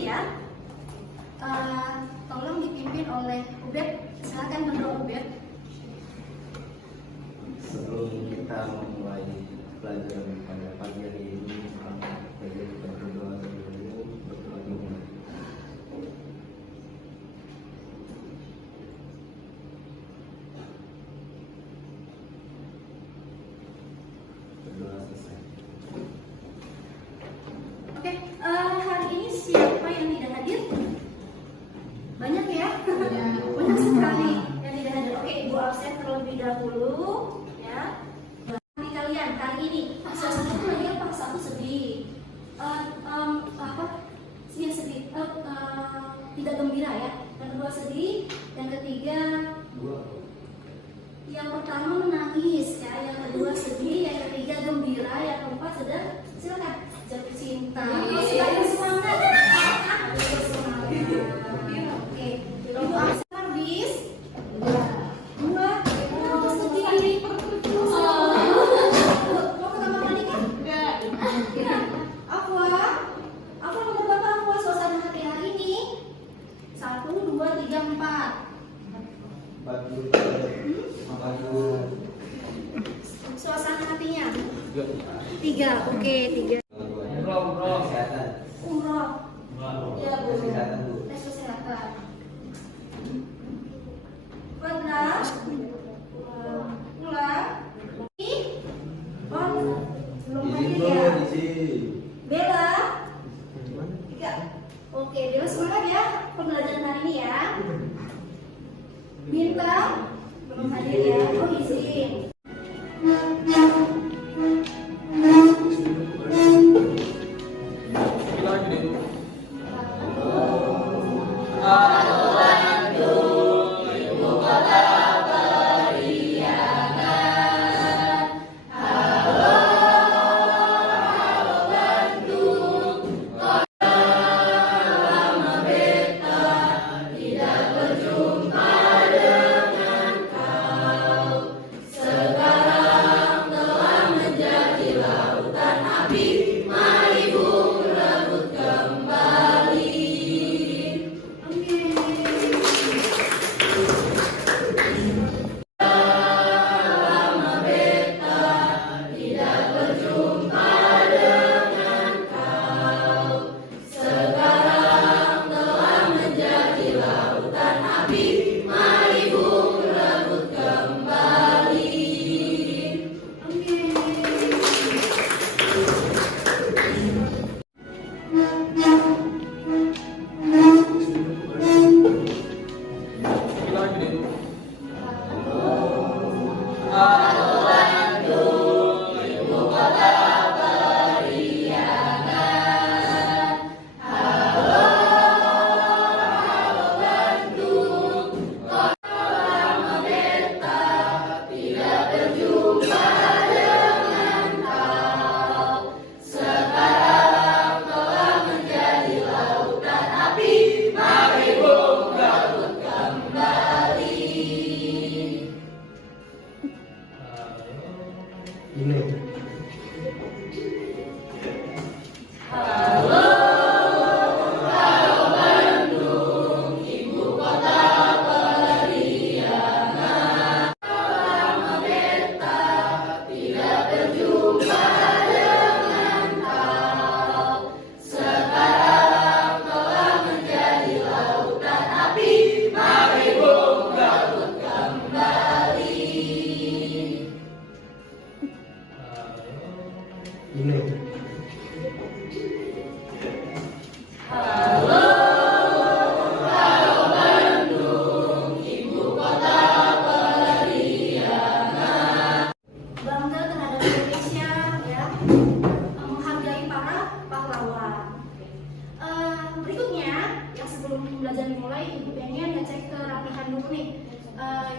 ini ya. Tolong dipimpin oleh Ubed. Silakan berdoa Ubed. Sebelum kita memulai pelajaran pada pagi hari ini, bagi kita berdoa dulu, berdoa dimulai. Berdoa selesai. Oke, hari ini siapa yang tidak hadir? Banyak ya? Banyak sekali yang tidak hadir. Oke, Ibu absen terlebih dahulu ya. Bagi kalian hari ini, salah satu lagi yang paksa aku sedih. Sedih, tidak gembira ya. Yang kedua sedih, yang ketiga yang pertama menangis ya, yang kedua sedih, yang ketiga gembira, yang keempat sedang silakan jatuh cinta. Kalau sedang semangat, oke. Ibu absen habis. Dua, tiga. Mau ke kamar mandi kan? Enggak. Apa nomor berapa Aqua suasana hati hari ini? 1, 2, 3, 4. Suasana hatinya 3, oke 3. Umroh kesehatan. Umroh. Ya Bu. Kesehatan Bu. Tes kesehatan. 14. Ulang. Belum hadir ya. Bella. 3. Oke, Bella semangat ya pembelajaran hari ini ya. Bintang belum hadir ya. Oh izin.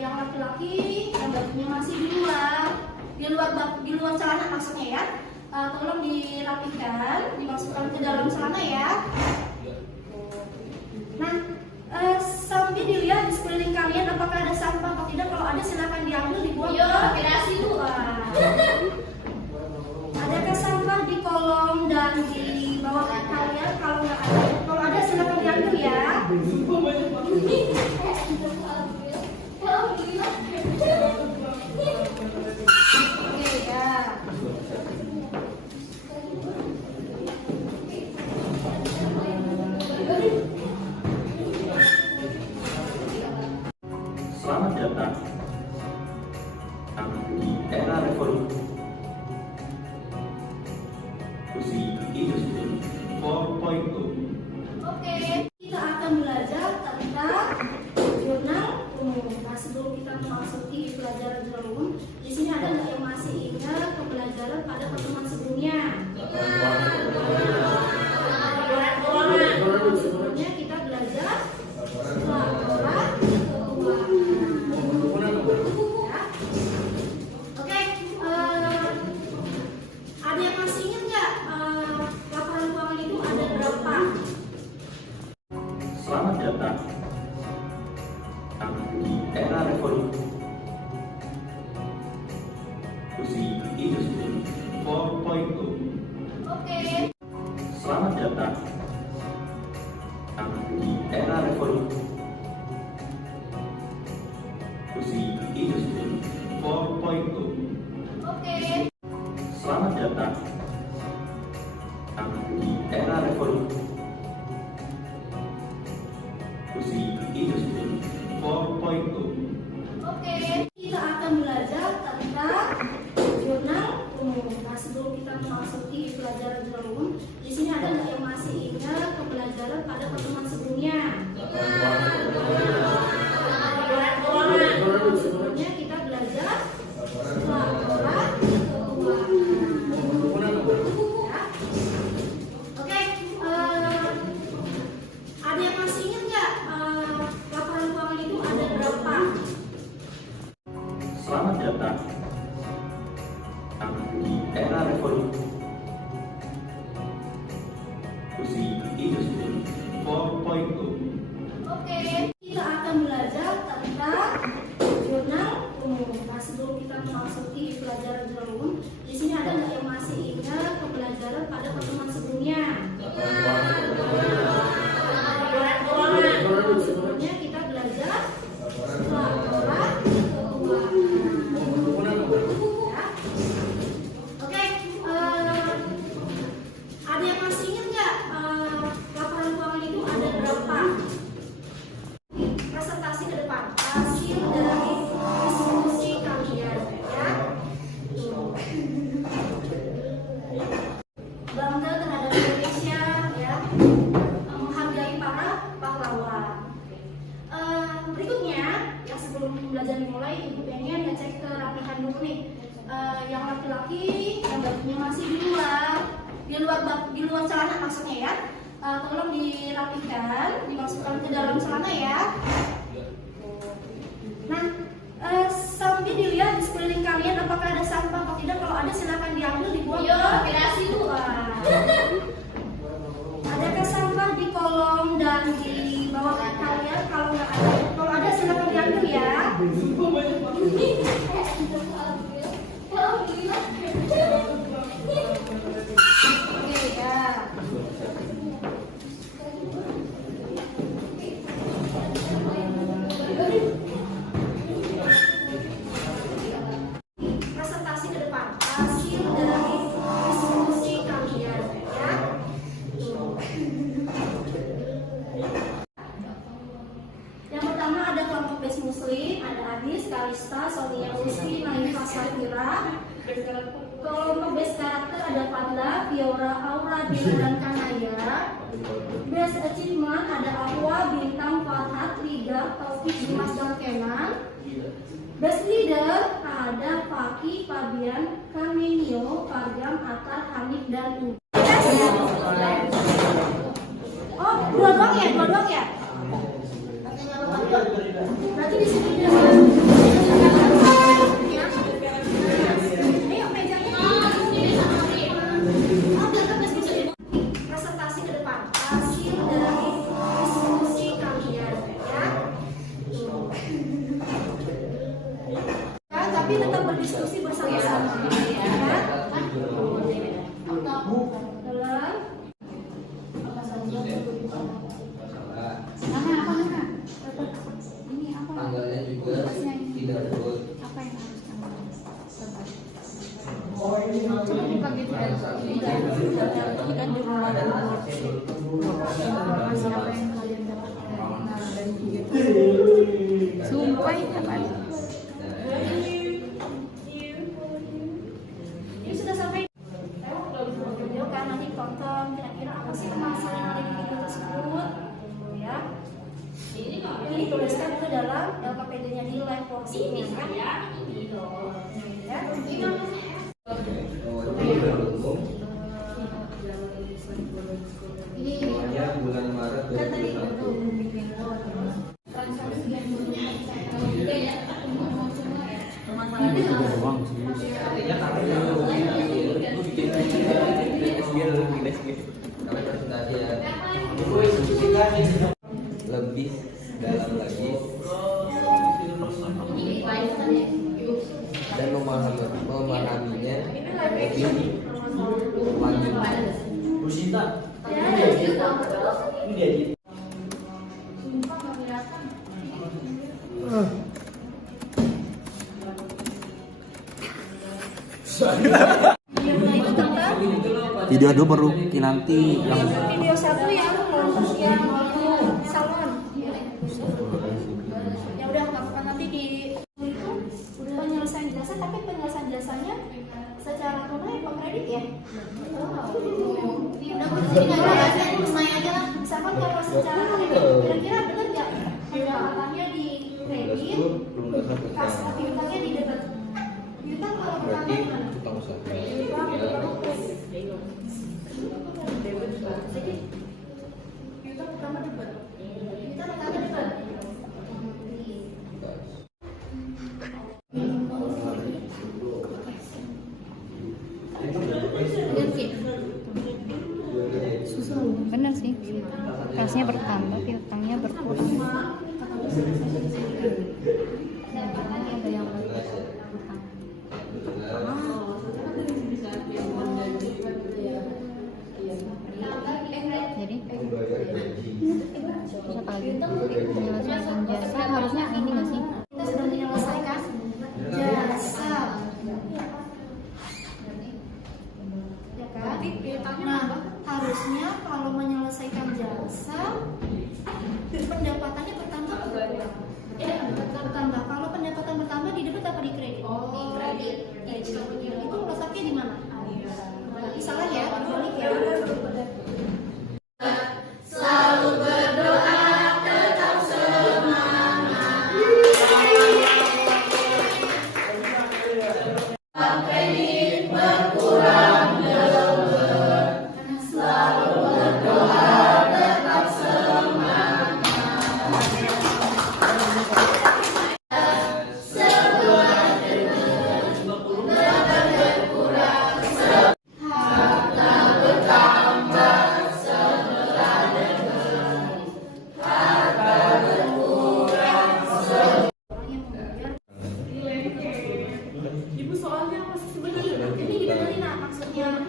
Yang laki-laki yang bajunya masih di luar celana maksudnya ya, tolong dirapikan, dimasukkan ke dalam celana ya. Nah, sambil dilihat di sekeliling kalian apakah ada sampah atau tidak. Kalau ada silakan diambil, dibuang. Yo, kreasi tuh. Adakah sampah di kolong dan di bawah kalian? Kalau nggak ada, kalau ada silakan Selamat datang di era revolusi industri 4.0. Oke, kita akan belajar tentang jurnal umum. Nah, sebelum kita memasuki pelajaran jurnal umum, di sini ada nggak yang masih ingat pembelajaran pada pertemuan sebelumnya? Sebelumnya kita belajar laporan keuangan. Ya. Oke, ada yang masih ingat nggak laporan keuangan itu ada berapa? Selamat datang di era revolusi industri 4.0. Oke. Selamat datang di era revolusi industri 4.0. Oke. Selamat datang di era revolusi industri 4.0. Oke. Kita akan belajar tentang jurnal umum. Nah, sebelum kita memasuki pelajaran jurnal umum, di sini ada nggak yang masih ingat pembelajaran pada pertemuan sebelumnya? Sebelumnya kita belajar laporan keuangan. Ya. Oke, ada yang masih ingat nggak laporan keuangan itu ada berapa? Selamat datang di era revolusi industri 4.0. Oke, kita akan belajar tentang jurnal umum. Nah, sebelum kita memasuki pelajaran jurnal umum, di sini ada nggak yang masih ingat pembelajaran pada pertemuan sebelumnya? Sebelumnya kita belajar laporan keuangan. Ya. Oke, ada yang masih ingat nggak laporan keuangan itu ada berapa? Presentasi ke depan, hasil dari diskusi kalian, ya. Bangga terhadap Indonesia, ya, menghargai para pahlawan. Berikutnya, ya sebelum belajar dimulai, ibu pengen ngecek kerapihan dulu nih. Yang laki-laki yang bajunya masih di luar celana maksudnya ya. Tolong dirapikan, dimasukkan ke dalam celana ya. Nah, sambil dilihat di sekeliling kalian apakah ada sampah atau tidak. Kalau ada silakan diambil, dibuang ke luar. Adakah sampah di kolong dan di bawah kalian? Kalau nggak ada, kalau ada silakan diambil ya. Oke ya. Presentasi ke depan, hasil dari diskusi kalian, ya. Yang pertama ada kelompok base muslim, ada Adis, Kalista, Sonia, Rizky, Naifah, Safira. Kelompok base karakter ada Fadla, Fiora, Aura, Dina, dan Kanaya. Base achievement ada Aqua, Bintang, Farhat, Liga, Taufik, Dimas, dan Kenan. Best leader ada Faki, Fabian, Kaminio, Farjam, Atar, Hanif, dan U. Oh, dua doang ya? Berarti di sini dia. Ayo mejanya. Presentasi ke depan, hasil dari diskusi kalian, ya. Tapi tetap berdiskusi bersama-sama, ya. Tanggalnya juga tidak betul. Apa yang harus kamu lakukan? Kan di rumah ada informasi apa yang kalian dapatkan dari video. Sumpah teman. Ini sudah sampai video kan, nanti tonton kira-kira apa sih pembahasan yang ada di video tersebut ya. Ini tuliskan ke dalam LKPD-nya di live worksheet kan ya. Semuanya bulan Maret 2021. Artinya kami presentasi ya. Lebih dalam lagi dan memahaminya lebih lanjut. Busita. Ini dia. Video aduh baru Kinanti yang Video satu yang salon. Ya udah nggak apa-apa, nanti di itu penyelesaian jasa, tapi penyelesaian jasanya secara tunai apa kredit ya? Tunai aja lah. Misalkan kalau secara kredit, kira-kira benar nggak pendapatannya di kredit, kas piutangnya di debit? Piutang kalau pertama Berarti gimana? utang usaha. Jadi piutang pertama debit. Piutang pertama debit. Bener sih. Kasnya bertambah, piutangnya berkurang. Ada yang berkurang. Jadi terus apa lagi? Penyelesaian jasa harusnya ini nggak sih? Kita sudah menyelesaikan jasa. Ya kan? Nah, harusnya kalau menyelesaikan jasa pendapatannya bertambah atau berkurang? Bertambah. Kalau pendapatan bertambah di debit apa di kredit? Di kredit. Itu letaknya di mana? Berarti salah ya, balik ya. Ibu soalnya masih sebenarnya ini dibenerin, nah maksudnya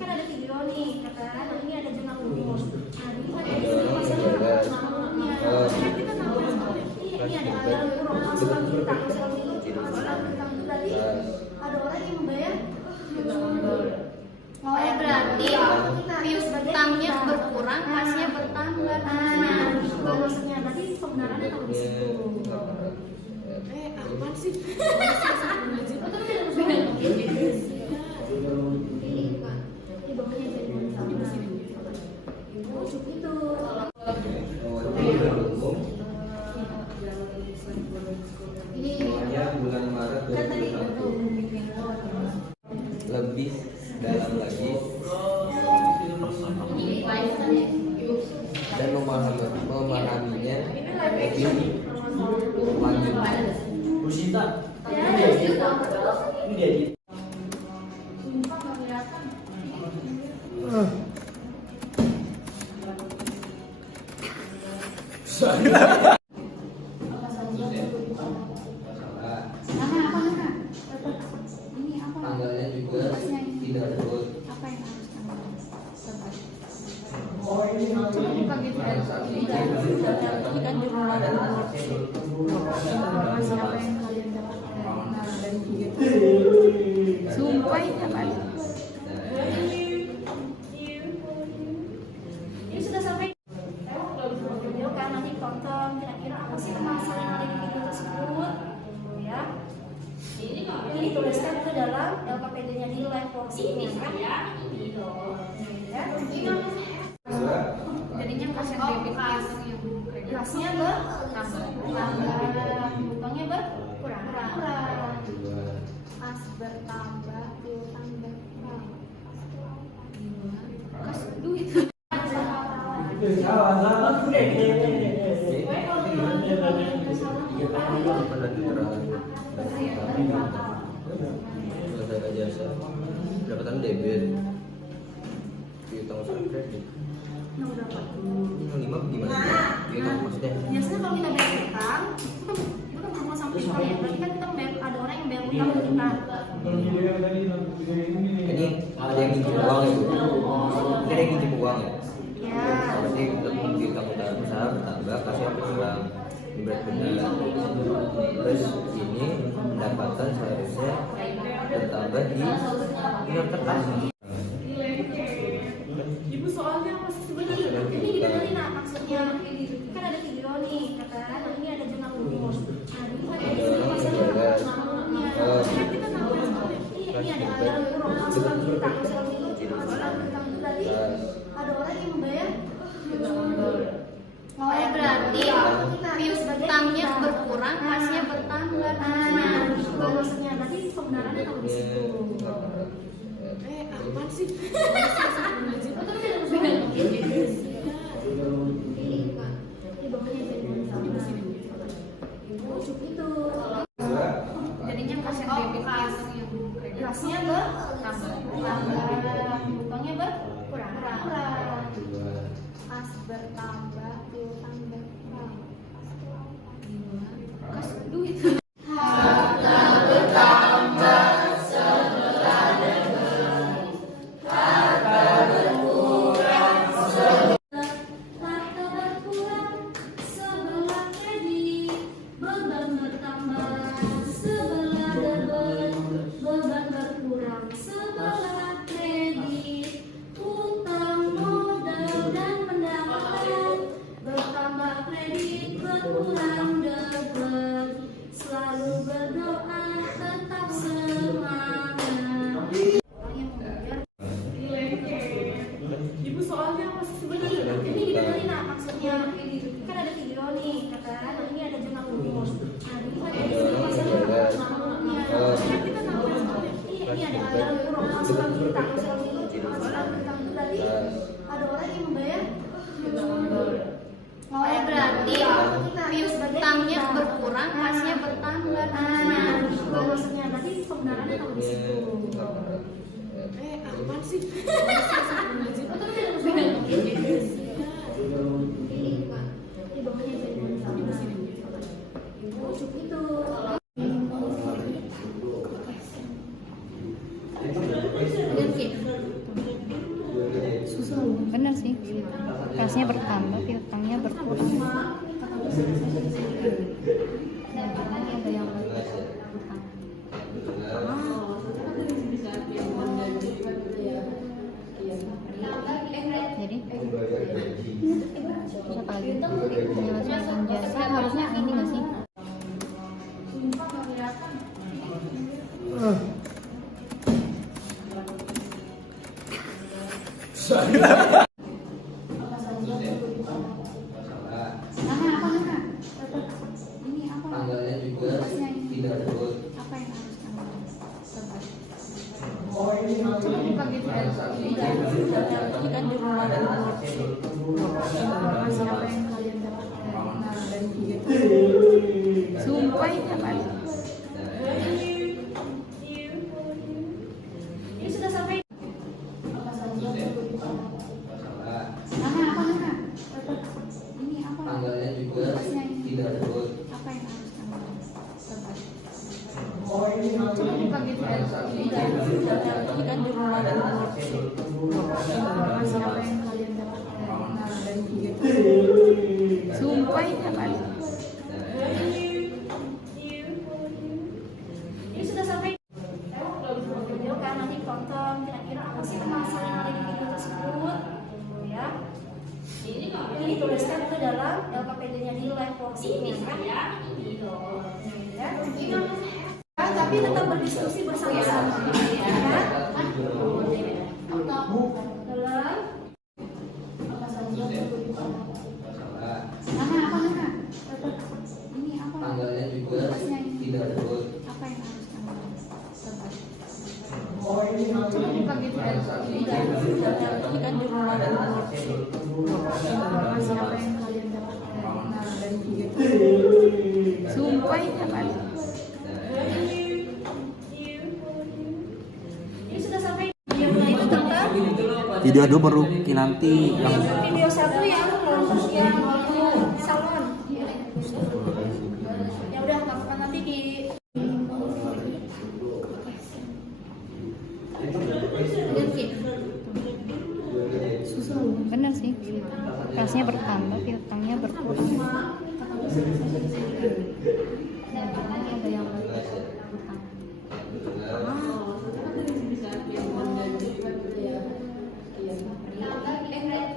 kan ada video nih kata ini ada jurnal umur. Nah ini kan ada masalah jurnal umurnya. Nah kita namanya ini ada aliran umur masukan kita masukan tentang itu tadi ada orang yang membayar. Oh ya berarti piutangnya berkurang, kasnya bertambah. Nah itu maksudnya tadi pembenarannya kalau di situ. Apa sih? Semuanya bulan Maret 2021. Lebih dalam lagi dan memahaminya lebih lanjut. Busita. Ini dia. Tanggalnya juga tidak sebut. Apa yang harus kamu sebut? Transaksi Kan jurnal ada umur. transaksi Informasi apa yang kalian dapatkan dari video sumpah ya kan? Ini sudah sampai video kan, nanti tonton kira-kira apa sih pembahasan yang ada di video tersebut dituliskan ke dalam LKPD-nya di live posting ya. Jadinya pasien debit yang Kasnya bertambah, utangnya berkurang. Kas bertambah, piutang berkurang. kas duit. Selesai jasa, pendapatan debit, piutang usaha kredit. Nomor berapa? Yang 5 gimana? Piutang maksudnya? Biasanya kalau kita bayar utang, itu kan semua sampai sekali ya. Berarti kan kita bayar, ada orang yang bayar utang ke kita. Ini ada yang minjem uang ya? Ini ada yang minjem uang ya? Ya. Berarti piutang usaha bertambah, kasih yang berkurang. Ini berat benar. Terus ini pendapatan seharusnya bertambah di daftar kas. Ibu soalnya masih sebenarnya ini dibenerin nah, maksudnya kan ada video nih kata ini ada jurnal umur. Nah ini kan ada masalah namanya. Kita namanya ini ada aliran uang masukan utang masukan itu masukan utang itu tadi ada orang yang membayar. Oh ya berarti piutangnya berkurang, kasnya bertambah. Nah, itu maksudnya tadi pembenarannya kalau di situ. Apaan sih? Jadinya pasien debit yang Kasnya bertambah, utangnya berkurang. Kas bertambah, piutang berkurang. kas duit. Harta berkurang sebelah kredit, beban bertambah sebelah debit, beban berkurang sebelah kredit, utang modal dan pendapatan bertambah kredit berkurang debit, selalu berdoa tetap semangat. Ibu soalnya masih sebenarnya ini dibenerin nah, maksudnya kan ada video nih kata ini ada jurnal umur. Nah ini kan ada masalah namanya. Kita namanya ini ada aliran uang masukan utang masukan itu masukan utang itu tadi ada orang yang membayar. Oh ya berarti piutangnya berkurang, kasnya bertambah. Nah itu maksudnya tadi pembenarannya kalau di situ. Apaan sih? Bener sih, kasnya bertambah, piutangnya berkurang. Ada yang jadi terus apa lagi? Penyelesaian jasa harusnya ini nggak sih? Ini apa? Tanggalnya juga tidak sebut. Apa yang harus kamu sebut? Coba buka gitu ya. Ini kan di rumah ada informasi apa yang kalian dapatkan dari video itu. Sumpah ini apaan? Ini sudah sampai. Ini apa? Tanggalnya juga tidak sebut. Apa yang harus kamu sebut? Coba buka gitu ya. Ini kan di rumah ada informasi apa yang kalian dapatkan dari video itu. Sumpah ini apaan? Ini sudah sampai. Video kan nanti tonton kira-kira apa sih permasalahan yang ada di video tersebut, ya. Ini dituliskan ke dalam LKPD-nya di live posting ya. tapi tetap berdiskusi bersama-sama ya. Dalam Ini apa? Tanggalnya juga tidak betul. Apa yang harus kamu tebak? Coba dipakai informasi apa yang kalian dapatkan dari video itu. Sumpah ini apa? ini sudah sampai yang lain tentang Video 2 baru Kinanti yang video 1 yang salon. Ya udah lakukan nanti di Bener sih, kelasnya bertambah, piutangnya berkurang. Ada yang berkurang.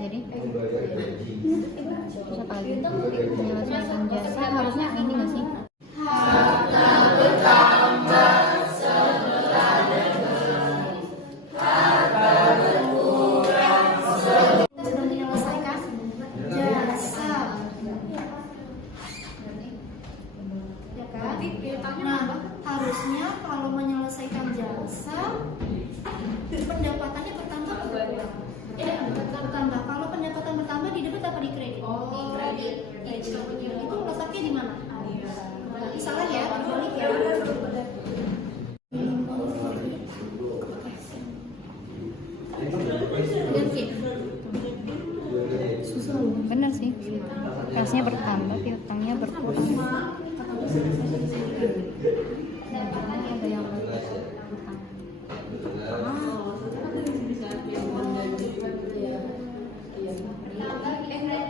Jadi terus apa lagi? Penyelesaian jasa harusnya ini nggak sih? kita sudah menyelesaikan jasa. Ya kan? Nah, harusnya kalau menyelesaikan jasa pendapatannya bertambah atau berkurang? Bertambah. Kalau pendapatan bertambah di debit apa di kredit? Di kredit. Itu letaknya di mana? Salah ya, dibalik ya. Bener sih, kelasnya bertambah, piutangnya berkurang. Ada yang berkurang.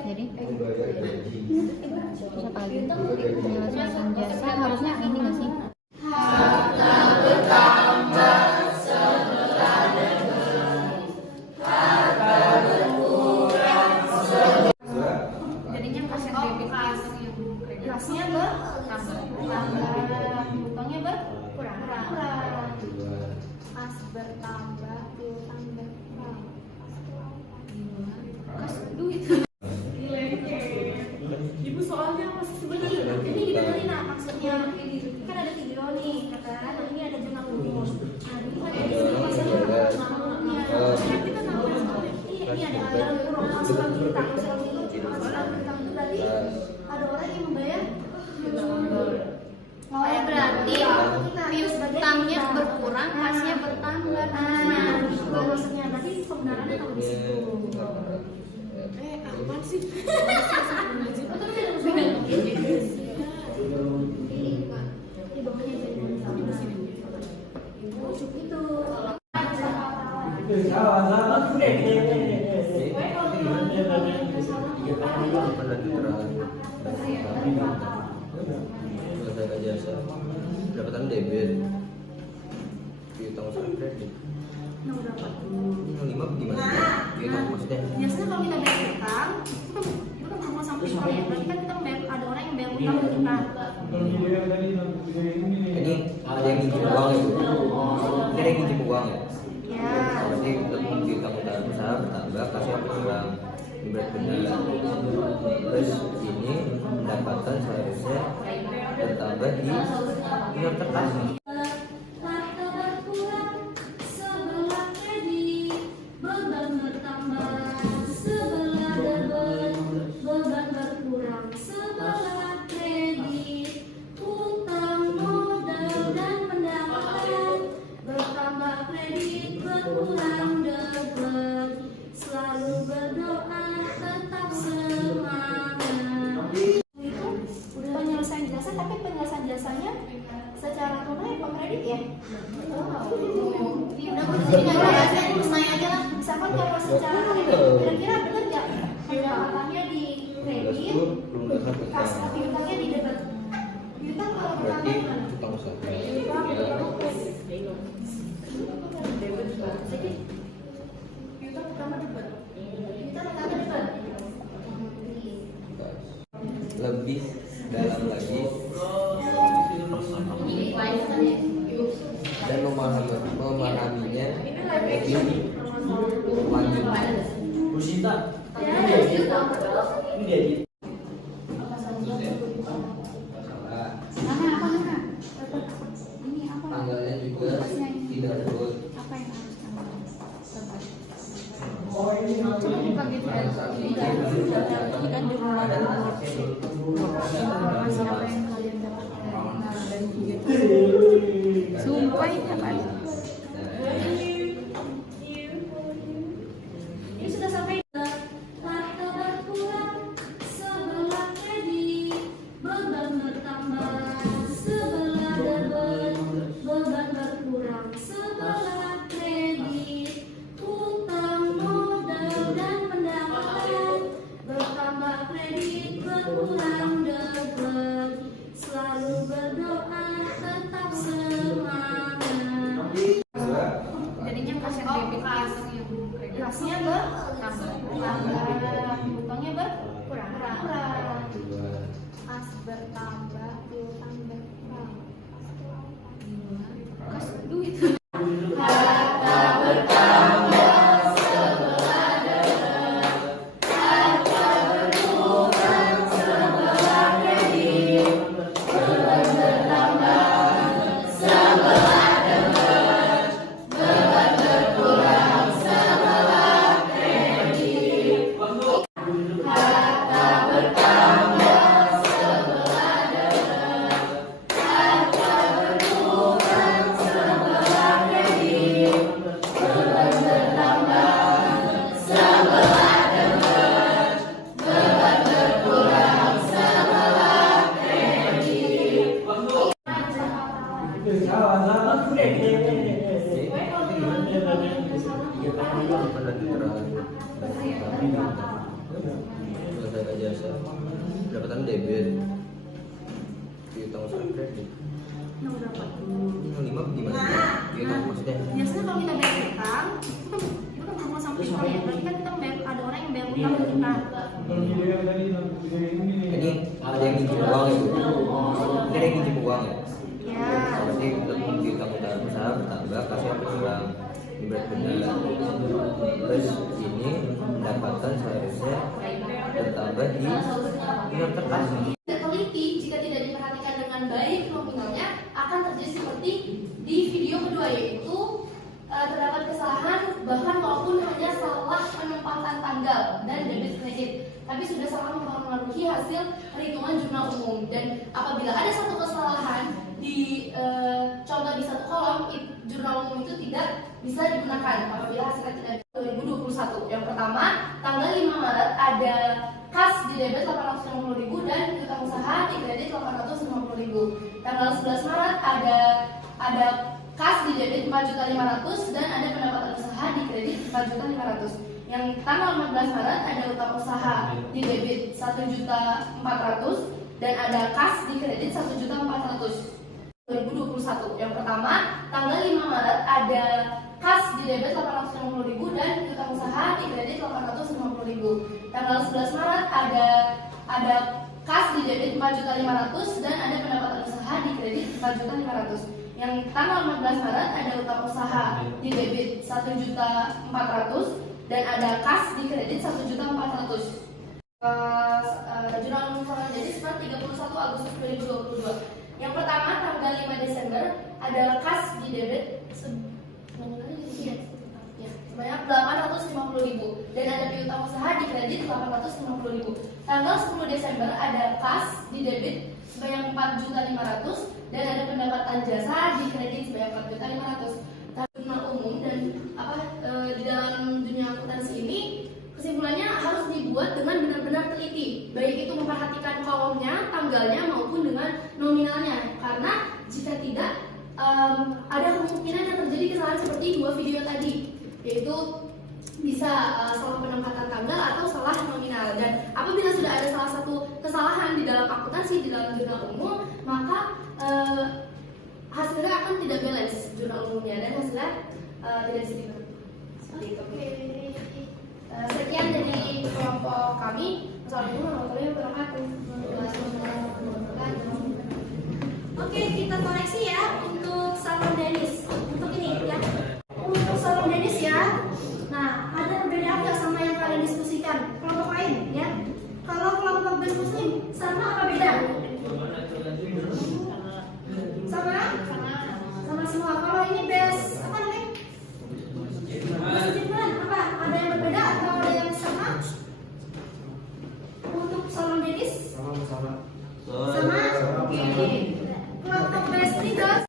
Jadi terus apa lagi? Penyelesaian jasa harusnya ini nggak sih? Jadinya pasien debit Kelasnya bertambah, utangnya berkurang. Pas bertambah, piutang berkurang. Kas duit. Ibu soalnya masih sebenarnya ini dibenerin nah, maksudnya kan ada video nih kan ini ada jurnal umum. Nah ini kan di sini maksudnya jurnal umumnya. Kan kita tahu ini ada anggaran pemasukan bintang pemasukan bintang itu berarti ada orang yang membayar. Oh ya berarti piutangnya berkurang, kasnya bertambah. Nah, itu maksudnya tadi pembenarannya kalau di situ. Apa sih? Selesaikan jasa, pendapatan debit, piutang usaha kredit. Yang 5 gimana? Piutang maksudnya? Biasanya kalau kita bayar utang, itu kan semua sampai sekali ya. Berarti kan kita bayar, ada orang yang bayar utang ke kita. Ini ada yang minjem uang ya? Ini ada yang minjem uang ya? Ya. Berarti lebih piutang usaha bertambah, kasih berkurang. Ini berarti benar. Terus ini pendapatan seharusnya bertambah di iuran terkas. Harta berkurang, sebelah kredit, beban bertambah, sebelah debit, beban berkurang, sebelah kredit, utang, modal dan pendapatan bertambah, kredit berkurang, debit, selalu berdoa, tetap semangat. Itu udah penyelesaian jasa, tapi penyelesaian jasanya secara tunai apa kredit ya? Udah jadi nggak bahasnya tunai aja lah. Misalkan kalau secara kredit, kira-kira benar nggak pendapatannya di kredit, Belum dasar pas utang. piutangnya di debit. Piutang kalau Berarti pertama gimana? utang usaha. Jadi piutang pertama debit. Piutang pertama debit. Lebih dalam lagi Ya, dari situ tahu terus. Nama apa nama? Ini apa? Tanggalnya juga tidak sebut. Apa yang harus kamu coba? Bukan gitu ya. Ini kan jurnal informasi apa yang kalian dapatkan dari video tersebut. Sumpah ini apa? Ini sudah sampai. Harta berkurang, sebelah kredit, beban bertambah, sebelah debit, beban berkurang, sebelah kredit, utang modal dan pendapatan, bertambah kredit, berkurang debit, selalu berdoa, tetap semangat. Jadinya pas yang debit yang kredit. Kasnya bertambah, utangnya berkurang. Kas bertambah, utang berkurang. Kas duit. Selesai jasa, pendapatan debit, piutang usaha kredit. Yang berapa? Yang 5 gimana? Piutang maksudnya? Biasanya kalau kita bayar utang, itu kan berhubungan sama utang ya. Berarti kan kita bayar, ada orang yang bayar utang ke kita. Ini ada yang minjem uang ya? Ini ada yang minjem uang ya? Ya. Berarti piutang usaha bertambah, kasnya berkurang. Ini berarti benar. Terus ini pendapatan seharusnya bertambah di iuran terkas. Tidak teliti jika tidak diperhatikan dengan baik nominalnya akan terjadi seperti di video kedua, yaitu terdapat kesalahan bahkan walaupun hanya salah penempatan tanggal dan debit kredit, tapi sudah sangat mempengaruhi hasil perhitungan jurnal umum. Dan apabila ada satu kesalahan di contoh di satu kolom, jurnal umum itu tidak bisa digunakan apabila hasilnya tidak 2021. Yang pertama, tanggal 5 Maret ada kas di debit 850.000 dan piutang usaha di kredit 850.000. Tanggal 11 Maret ada kas di debit 4.500.000 dan ada pendapatan usaha di kredit 4.500.000. Yang tanggal 14 Maret ada utang usaha di debit 1.400.000 dan ada kas di kredit 1.400.000. 2021. Yang pertama, tanggal 5 Maret ada kas di debit 850.000 dan piutang usaha di kredit 850.000. Tanggal 11 Maret ada kas di debit 4.500.000 dan ada pendapatan usaha di kredit 4.500.000. Yang tanggal 14 Maret ada utang usaha di debit 1.400.000 dan ada kas di kredit 1.400.000. Jurnal umum jadi seperti 31 Agustus 2022. Yang pertama, tanggal 5 Desember ada kas di debit sebanyak 850.000 dan ada piutang usaha di kredit 850.000. Tanggal 10 Desember ada kas di debit sebanyak 4.500.000 dan ada pendapatan jasa di kredit sebanyak 4.500.000. Jurnal umum dan di dalam dunia akuntansi ini kesimpulannya harus dibuat dengan benar-benar teliti, baik itu memperhatikan kolomnya, tanggalnya maupun dengan nominalnya, karena jika tidak ada kemungkinan yang terjadi kesalahan seperti dua video tadi, yaitu bisa salah penempatan tanggal atau salah nominal. Dan apabila sudah ada salah satu kesalahan di dalam akuntansi, di dalam jurnal umum, maka hasilnya akan tidak balance jurnal umumnya dan hasilnya tidak bisa dibagi. Seperti itu. Sekian dari kelompok kami. Assalamualaikum warahmatullahi wabarakatuh. Oke, kita koreksi ya untuk salon Dennis. Untuk ini ya. Untuk salon Dennis semua. Kalau ini base apa namanya? Base timbulan apa? Ada yang berbeda atau ada yang sama? Untuk salon Dennis? Sama. Oke. Kelompok base leaders.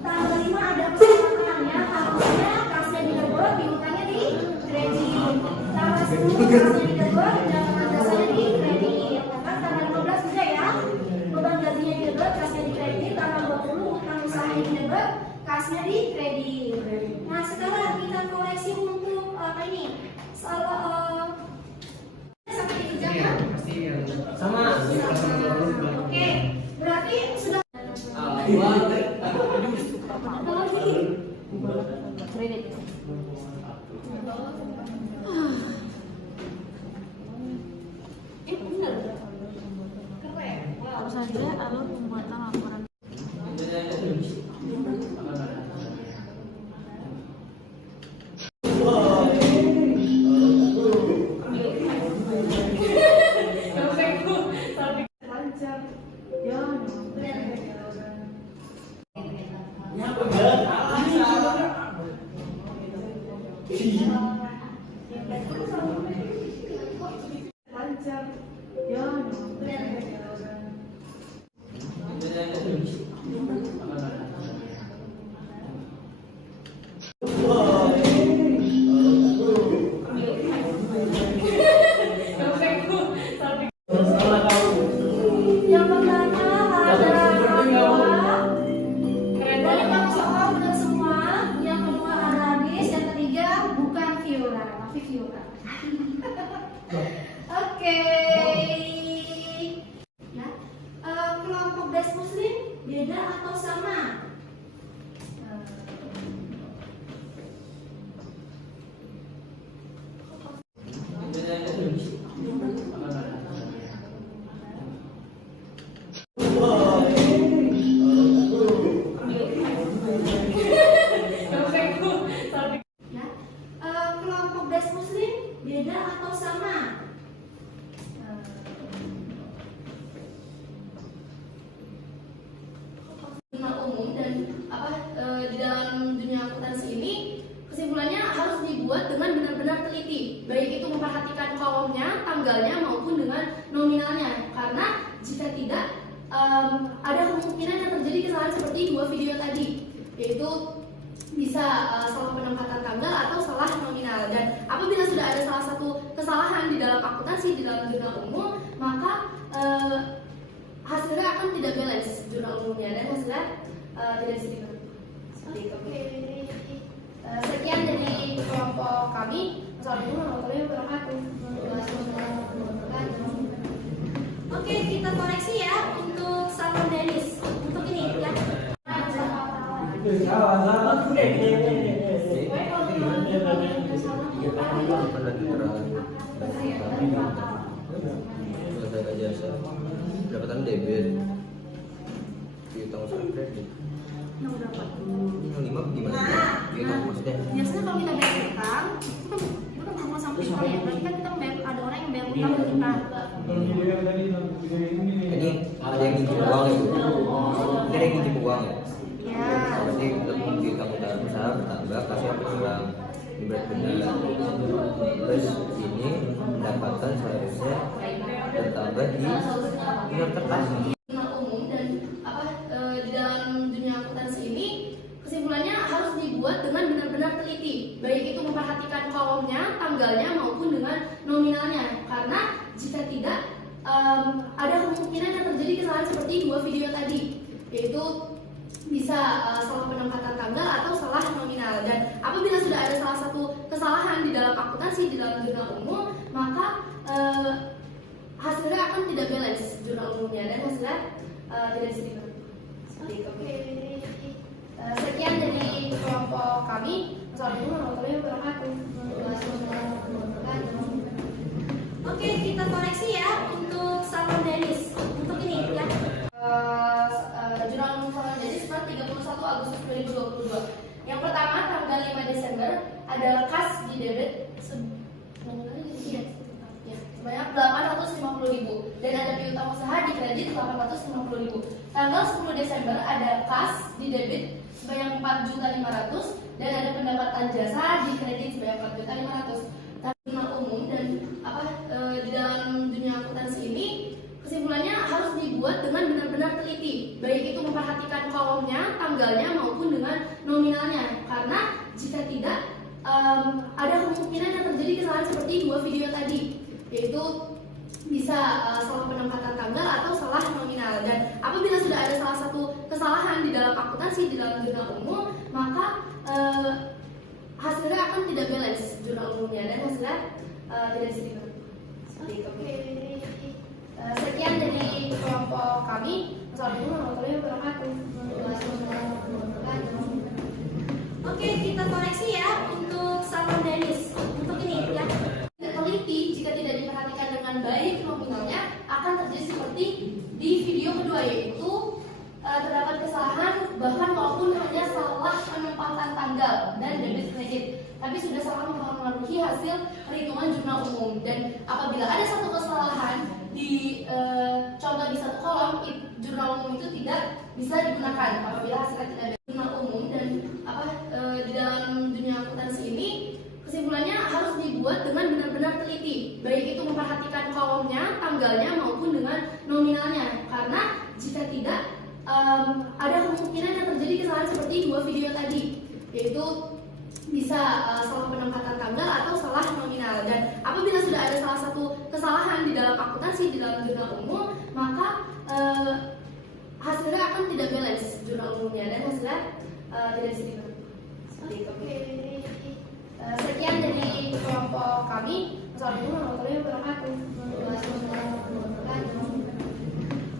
Tanggal 5 ada pesertanya, harusnya kasnya direbut, diutangnya di kredit. Tanggal 10 kasnya direbut, dan dasarnya di kredit. Tanggal 15 juga ya. Beban gajinya direbut, kasnya di kredit. Tanggal 20 utang usahanya direbut, kasnya di kredit. Nah, sekarang kita koleksi untuk apa ini? Salah sampai dikerjakan? Sama. Oke, berarti sudah Kredit. benar. Keren. Wow. Terus saja alur pembuatan laporan. Yang pertama ada Viola. Dari Bang Soal udah semua. Yang kedua ada Agis. Yang ketiga bukan Viola, tapi Viola. Oke. Ya. Kelompok base muslim beda atau sama? Ya. Kelompok base muslim beda atau sama? Jurnal umum dan di dalam dunia akuntansi ini kesimpulannya harus dibuat dengan benar-benar teliti, baik itu memperhatikan kolomnya, tanggalnya maupun dengan nominalnya, karena jika tidak ada kemungkinan yang terjadi kesalahan seperti dua video tadi, yaitu bisa salah penempatan tanggal atau salah nominal. Dan apabila sudah ada salah satu kesalahan di dalam akuntansi, di dalam jurnal umum, maka hasilnya akan tidak balance jurnal umumnya dan hasilnya tidak bisa diterima. Seperti itu. Sekian dari kelompok kami. Assalamualaikum warahmatullahi wabarakatuh. Oke, kita koreksi ya untuk salon Dennis. Untuk ini ya. Selesai jasa, pendapatan debit, piutang usaha kredit. Yang berapa? Yang 5 gimana? Piutang maksudnya? Biasanya kalau kita bayar utang, kita kan berhubungan sama utang ya. Berarti kan kita bayar, ada orang yang bayar utang ke kita. Ini ada yang ngintip uang ya? Ini ada yang ngintip uang ya? Ya. Berarti piutang usaha bertambah, kasih apa kurang? Ini berarti benar. Terus ini pendapatan seharusnya bertambah di minat kertas. Jurnal umum dan di dalam dunia akuntansi ini kesimpulannya harus dibuat dengan benar-benar teliti, baik itu memperhatikan kolomnya, tanggalnya maupun dengan nominalnya, karena jika tidak ada kemungkinan yang terjadi kesalahan seperti dua video tadi, yaitu bisa salah penempatan tanggal atau salah nominal. Dan apabila sudah ada salah satu kesalahan di dalam akuntansi, di dalam jurnal umum, maka hasilnya akan tidak balance jurnal umumnya dan hasilnya tidak bisa diterima. Seperti itu. Sekian dari kelompok kami. Assalamualaikum warahmatullahi wabarakatuh. Oke, kita koreksi ya untuk salon Dennis. Untuk ini ya. Jurnal umum salon Dennis per 31 Agustus 2022. Yang pertama tanggal 5 Desember ada kas di debit sebanyak 850.000 dan ada piutang usaha di kredit 850.000. tanggal 10 Desember ada kas di debit sebanyak 4.500.000 dan ada pendapatan jasa di kredit sebanyak 4.500.000. Jurnal umum dan di dalam dunia akuntansi ini kesimpulannya harus dibuat dengan benar-benar teliti, baik itu memperhatikan kolomnya, tanggalnya maupun dengan nominalnya, karena jika tidak ada kemungkinan yang terjadi kesalahan seperti dua video tadi, yaitu bisa salah penempatan tanggal atau salah nominal. Dan apabila sudah ada salah satu kesalahan di dalam akuntansi di dalam jurnal umum, maka hasilnya akan tidak balance jurnal umumnya dan hasilnya tidak diterima. Seperti itu. Sekian dari kelompok kami. Assalamualaikum warahmatullahi wabarakatuh. Oke, kita koreksi ya untuk Salman Dennis. Untuk ini ya. Teliti jika tidak diperhatikan dengan baik nominalnya akan terjadi seperti di video kedua, yaitu terdapat kesalahan bahkan walaupun hanya salah penempatan tanggal dan debit kredit, tapi sudah sangat mempengaruhi hasil perhitungan jurnal umum. Dan apabila ada satu kesalahan di contoh di satu kolom, jurnal umum itu tidak bisa digunakan apabila hasilnya tidak ada. Jurnal umum dan di dalam dunia akuntansi ini kesimpulannya harus dibuat dengan benar-benar teliti, baik itu memperhatikan kolomnya, tanggalnya maupun dengan nominalnya, karena jika tidak ada kemungkinan yang terjadi kesalahan seperti dua video tadi, yaitu bisa salah penempatan tanggal atau salah nominal. Dan apabila sudah ada salah satu kesalahan di dalam akuntansi di dalam jurnal umum, maka hasilnya akan tidak balance jurnal umumnya dan hasilnya tidak diterima. Seperti itu. Sekian dari kelompok kami. Assalamualaikum warahmatullahi wabarakatuh.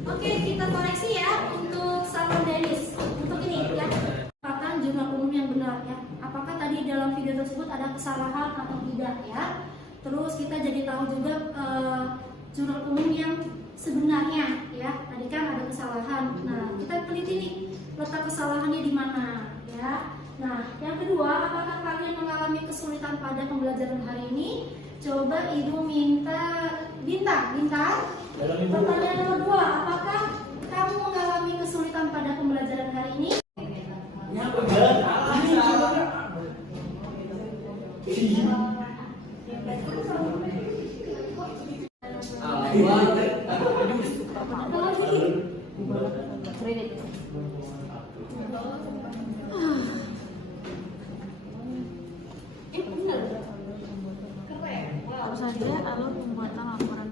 Oke, kita koreksi ya untuk Salman Dennis. Untuk ini ya. Penempatan jurnal umum yang benar ya. Apakah tadi dalam video tersebut ada kesalahan atau tidak ya? Terus kita jadi tahu juga jurnal umum yang sebenarnya ya. Tadi kan ada kesalahan. Nah, kita teliti nih letak kesalahannya di mana ya. Nah, yang kedua, apakah kalian mengalami kesulitan pada pembelajaran hari ini? Coba Ibu minta bintang. Pertanyaan nomor 2, apakah kamu mengalami kesulitan pada pembelajaran hari ini? Baru saja alur pembuatan laporan.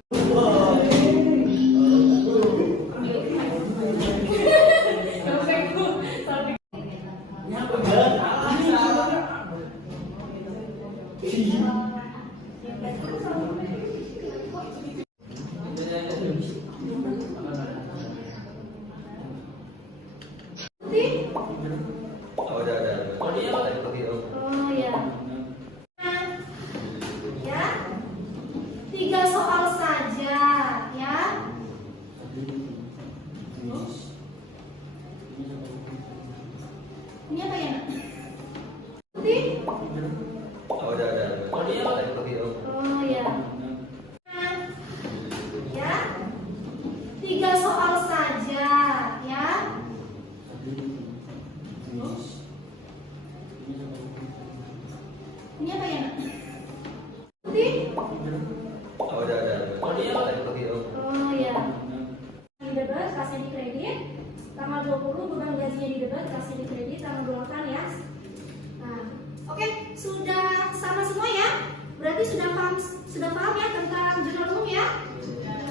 Oh, udah. Oh ya. Ya. 3 soal saja ya. Ini apa ya? Oh, udah. Oh ya. Ya. 3 soal saja ya. Ini apa ya? Oh, udah. Oh ya. Di debat kasih di kredit. Tanggal 20 beban gajinya di debat kasih di kredit tanggal 28 ya. Nah, oke, sudah sama semua ya? Berarti sudah paham ya tentang jurnal umum ya?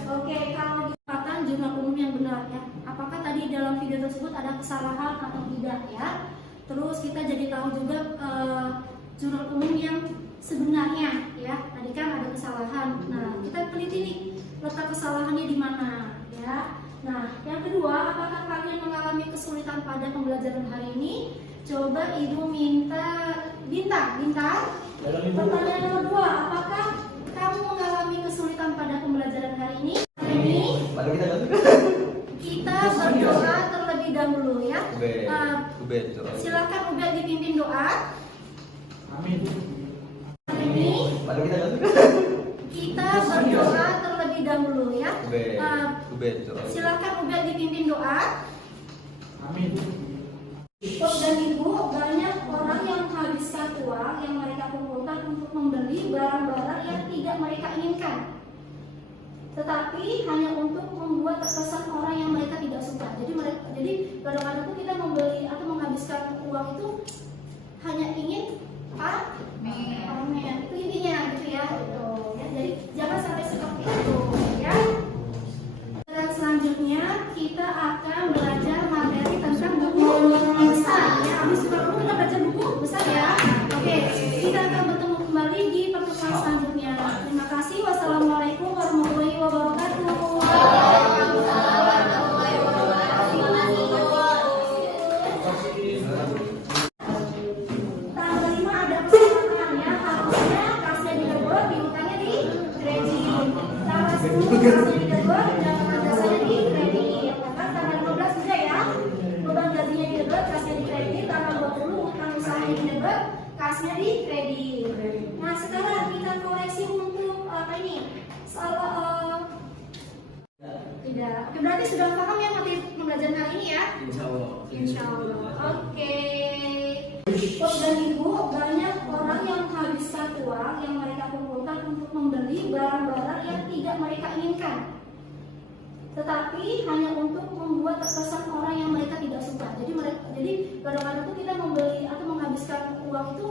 Oke, kalau di penempatan jurnal umum yang benar ya. Apakah tadi dalam video tersebut ada kesalahan atau tidak ya? Terus kita jadi tahu juga jurnal umum yang sebenarnya ya. Tadi kan ada kesalahan. Nah, kita teliti nih letak kesalahannya di mana ya. Nah, yang kedua, apakah kalian mengalami kesulitan pada pembelajaran hari ini? Coba Ibu minta bintang. Pertanyaan nomor 2, apakah kamu mengalami kesulitan pada pembelajaran hari ini? Kita berdoa terlebih dahulu ya. Silakan Ubed dipimpin doa. Amin. Kita berdoa terlebih dahulu ya. Silakan Ubed dipimpin doa. Bapak dan Ibu, banyak orang yang menghabiskan uang yang mereka kumpulkan untuk membeli barang-barang yang tidak mereka inginkan, tetapi hanya untuk membuat terkesan orang yang mereka tidak suka. Jadi kadang-kadang tuh kita membeli atau menghabiskan uang itu hanya ingin pamer. Itu intinya gitu ya. Gitu. Ya. Jadi jangan sampai seperti itu ya. Dan selanjutnya kita akan belajar materi tentang buku besar ya. Habis buku kita baca buku besar ya. Oke, kita akan bertemu kembali di pertemuan selanjutnya. Terima kasih. Wassalamualaikum warahmatullahi wabarakatuh. Tanggal 5 ada pesanannya, harusnya kasnya didegot, diutangnya di kredit. Tanggal 10 kasnya didegot, dan kasnya di kredit. Tanggal 15 juga ya, beban gajinya didegot, kasnya di kredit. Tanggal 20 utang usahanya didegot, kasnya di kredit. Nah sekarang kita koreksi untuk apa ini? Tidak. Oke, berarti sudah paham ya materi pembelajaran kali ini ya? Insya Allah. Oke. Bapak dan Ibu, banyak orang yang menghabiskan uang yang mereka kumpulkan untuk membeli barang-barang yang tidak mereka inginkan, tetapi hanya untuk membuat terkesan orang yang mereka tidak suka. Jadi kadang-kadang tuh kita membeli atau menghabiskan uang itu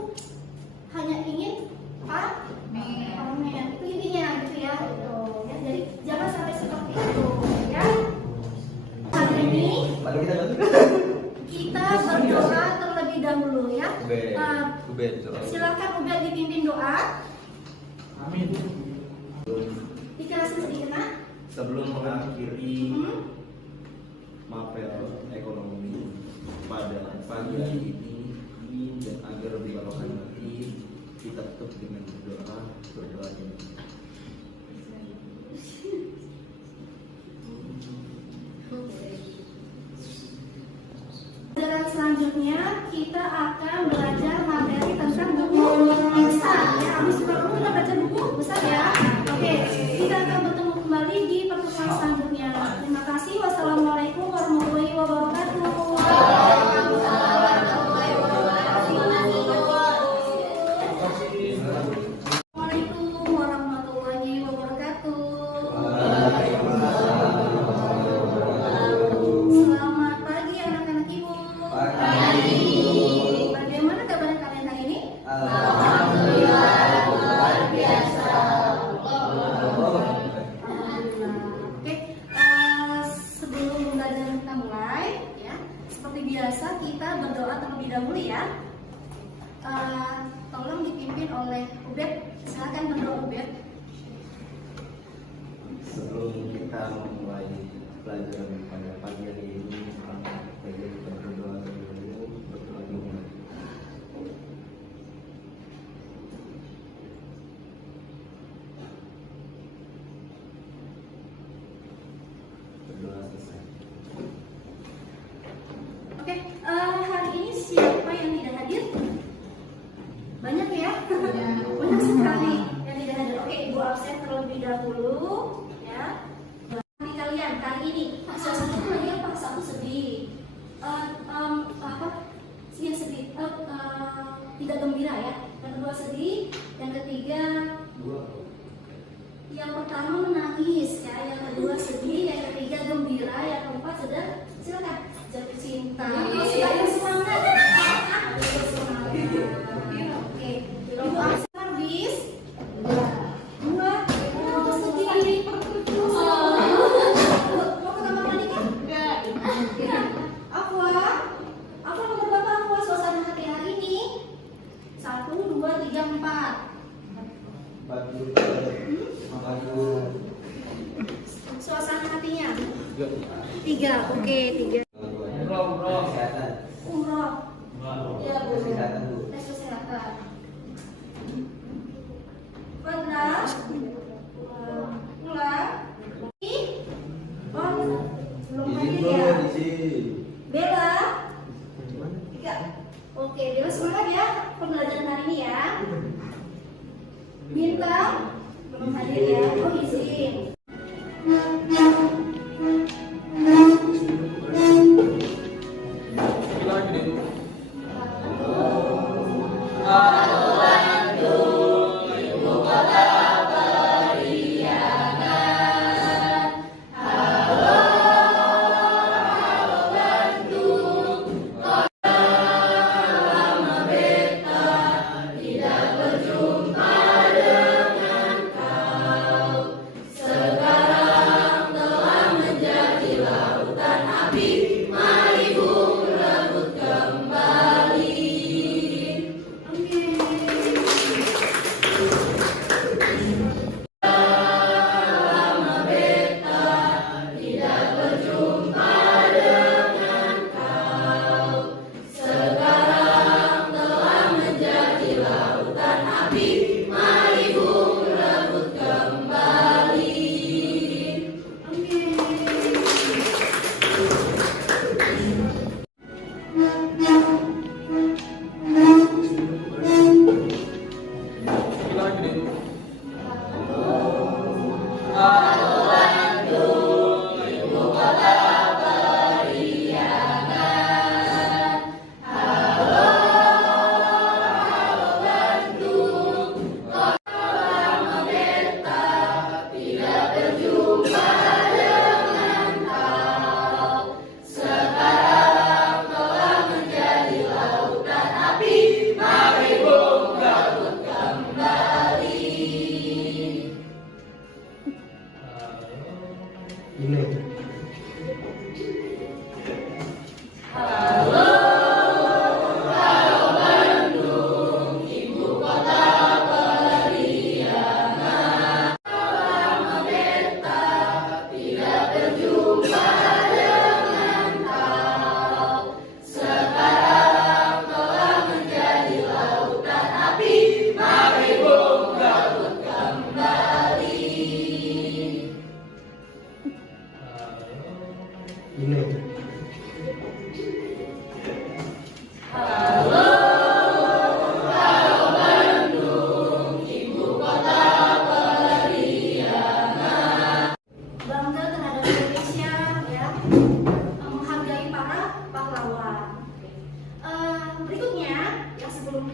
hanya ingin pamer. Itu intinya gitu ya. Gitu. Ya. Jadi jangan sampai seperti itu ya. Hari ini kita berdoa terlebih dahulu ya. Silakan Ubed dipimpin doa. Amin. Dikasih sedikit nak. Sebelum mengakhiri mapel ekonomi pada pagi hari ini dan agar lebih barokah nanti, kita tutup dengan berdoa ini. Pelajaran selanjutnya kita akan belajar materi tentang buku besar ya. Habis buku kita baca buku besar ya. Oke, kita akan bertemu kembali di pertemuan selanjutnya. Terima kasih. Wassalamualaikum warahmatullahi wabarakatuh. Assalamualaikum warahmatullahi wabarakatuh. Selamat pagi anak-anak ibu. Bagaimana kabar kalian hari ini? Alhamdulillah. Luar biasa. Oke, sebelum pembelajaran kita mulai, ya, seperti biasa kita berdoa terlebih dahulu ya. Tolong dipimpin oleh Ubed. Silakan berdoa Ubed. Sebelum kita memulai pelajaran pada pagi hari ini, kita berdoa dulu. Berdoa selesai. Oke, hari ini siapa yang tidak hadir? Banyak ya? Banyak sekali yang tidak hadir. Oke, Ibu absen terlebih dahulu ya. Bagi kalian kali ini salah satu lagi apa? Satu sedih. Yang sedih, tidak gembira ya. Yang kedua sedih, yang ketiga yang pertama menangis ya, yang kedua sedih, yang ketiga gembira, yang keempat sedang silakan jatuh cinta. Sedang semangat. Oke, Ibu absen habis. Dua, sedih lagi. Mau ke kamar mandi kan? Enggak. Afwa nomor berapa Afwa suasana hati hari ini? 1, 2, 3, 4. Suasana hatinya 3, oke 3. Umroh. Ya Bu. Tes kesehatan. Fadla. Ulang. Belum hadir ya. Bella. 3. Oke, Bella semangat ya pembelajaran hari ini ya. Bintang belum hadir ya. Oh izin.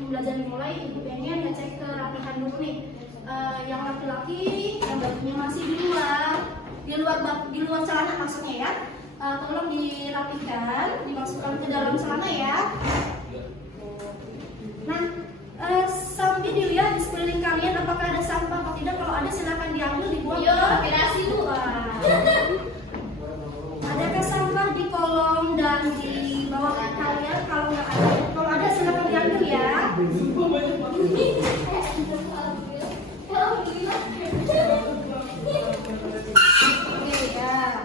pembelajaran dimulai, ibu pengen ngecek kerapihan dulu nih. Yang laki-laki yang bajunya masih di luar celana maksudnya ya, tolong dirapikan, dimasukkan ke dalam celana ya. Nah, sambil dilihat di sekeliling kalian apakah ada sampah atau tidak. Kalau ada silakan diambil, dibuang ke luar. Adakah sampah di kolong dan di bawah kalian? Kalau ada silakan diambil ya. Oke ya.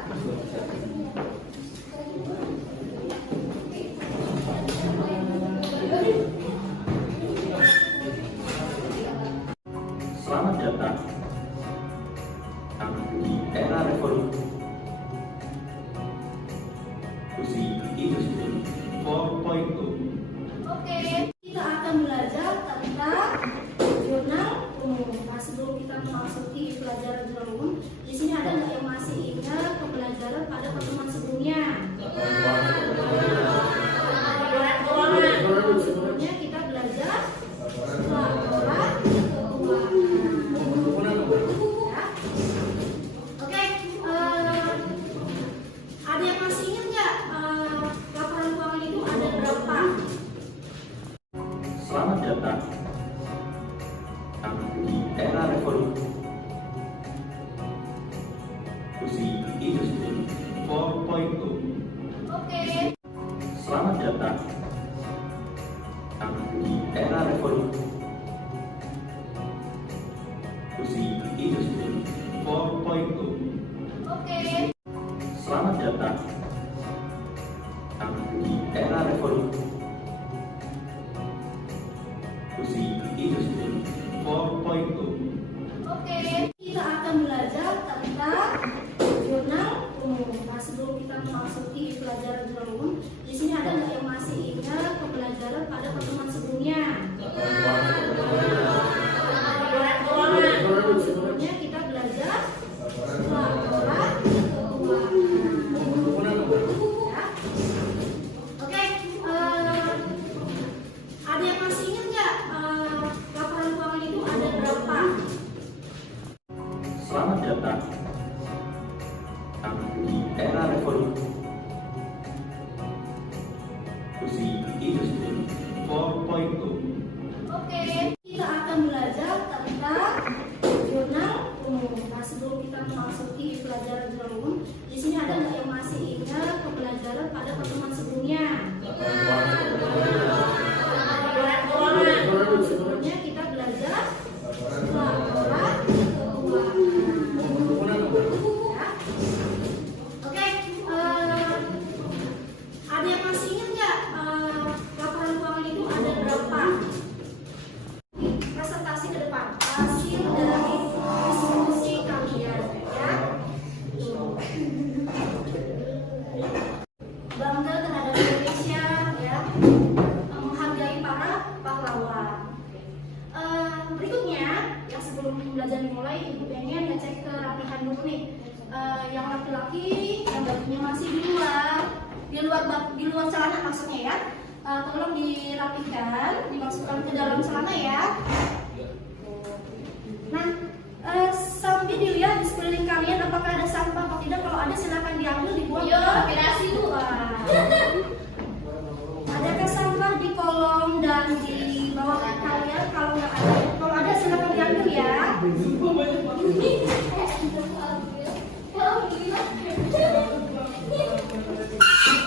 Selamat datang di era revolusi industri 4.0. Oke, kita akan belajar tentang jurnal umum. Nah, sebelum kita memasuki pelajaran jurnal umum, di sini ada nggak yang masih ingat pembelajaran pada pertemuan sebelumnya? Sebelumnya kita belajar laporan keuangan. Ya. Oke, ada yang masih ingat nggak laporan keuangan itu ada berapa? Selamat datang di era revolusi industri 4.0. Oke. Selamat datang di era revolusi industri 4.0. Oke. Selamat datang di era revolusi industri 4.0. Oke. Kita akan belajar tentang jurnal umum. Nah, sebelum kita memasuki pelajaran jurnal umum, di sini ada nggak yang masih ingat pembelajaran pada pertemuan sebelumnya? Sebelumnya kita belajar laporan keuangan. Ya. Oke, ada yang masih ingat nggak laporan keuangan itu ada berapa? Selamat datang di era revolusi industri 4.0. Oke, kita akan belajar tentang jurnal umum. Nah, sebelum kita memasuki pelajaran jurnal umum, di sini ada nggak yang masih ingat pembelajaran pada pertemuan sebelumnya? Sebelumnya kita belajar laporan keuangan. Ya. Oke, ada yang masih ingat nggak laporan keuangan itu ada berapa? Presentasi ke depan, hasil dari diskusi kalian ya. Bangga terhadap Indonesia ya, menghargai para pahlawan. Berikutnya, yang sebelum belajar dimulai, ibu pengen ngecek kerapihan dulu nih. Yang laki-laki yang bajunya masih di luar celana maksudnya ya, tolong dirapikan, dimasukkan ke dalam celana ya. Nah, sambil dilihat di sekeliling kalian apakah ada sampah atau tidak. Kalau ada silakan diambil, dibuang ke luar. Adakah sampah di kolong dan di bawah kalian? Kalau ada silakan diambil ya.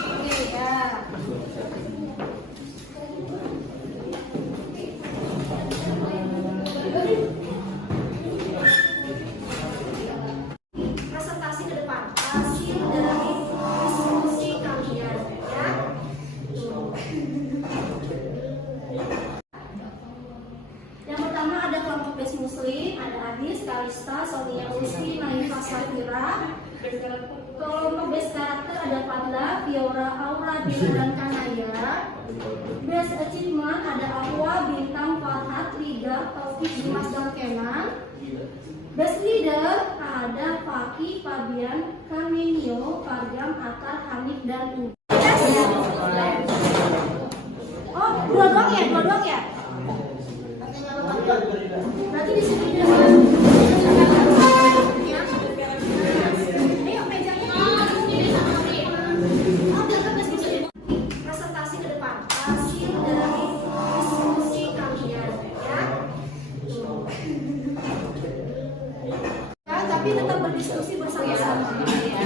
Oke ya. Presentasi ke depan, hasil dari diskusi kalian ya. Yang pertama ada kelompok base muslim, ada Adis, Kalista, Sonia, Rizky, Naifah, Safira. Kelompok base karakter ada Fadla, Fiora, Aura, Dina, dan Kanaya. Base achievement ada Aqua, Bintang, Farhat, Liga, Taufik, Dimas, dan Kenan. Best leader ada Faki, Fabian, Kaminio, Farjam, Atar, Hanif, dan U. Oh, dua doang ya? berdiskusi bersama-sama. Ya.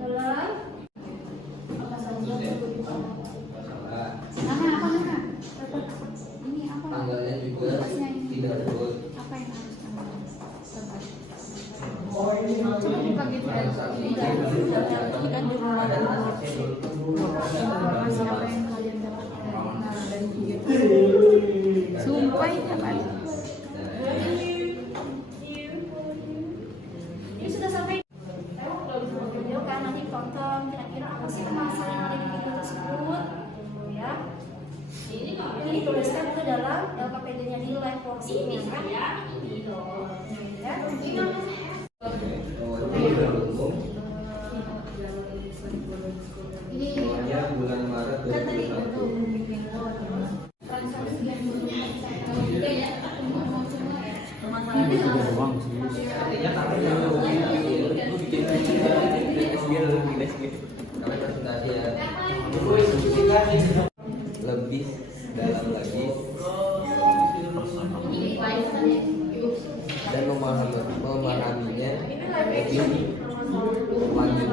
Dalam. Ini apa? Tanggalnya juga tidak betul. Apa yang harus kamu lakukan? Coba dipakai kan di rumah informasi apa yang kalian dapatkan dari video itu. Sumpah ya kan? Ini sudah sampai. Video kan nanti tonton kira-kira apa sih permasalahan yang ada di video tersebut, ya. Ini tuliskan itu dalam KPD-nya di live worksheet kan ya. Semuanya bulan Maret 2021. Artinya kalian kalian presentasi ya. Lebih dalam lagi dan memahaminya lebih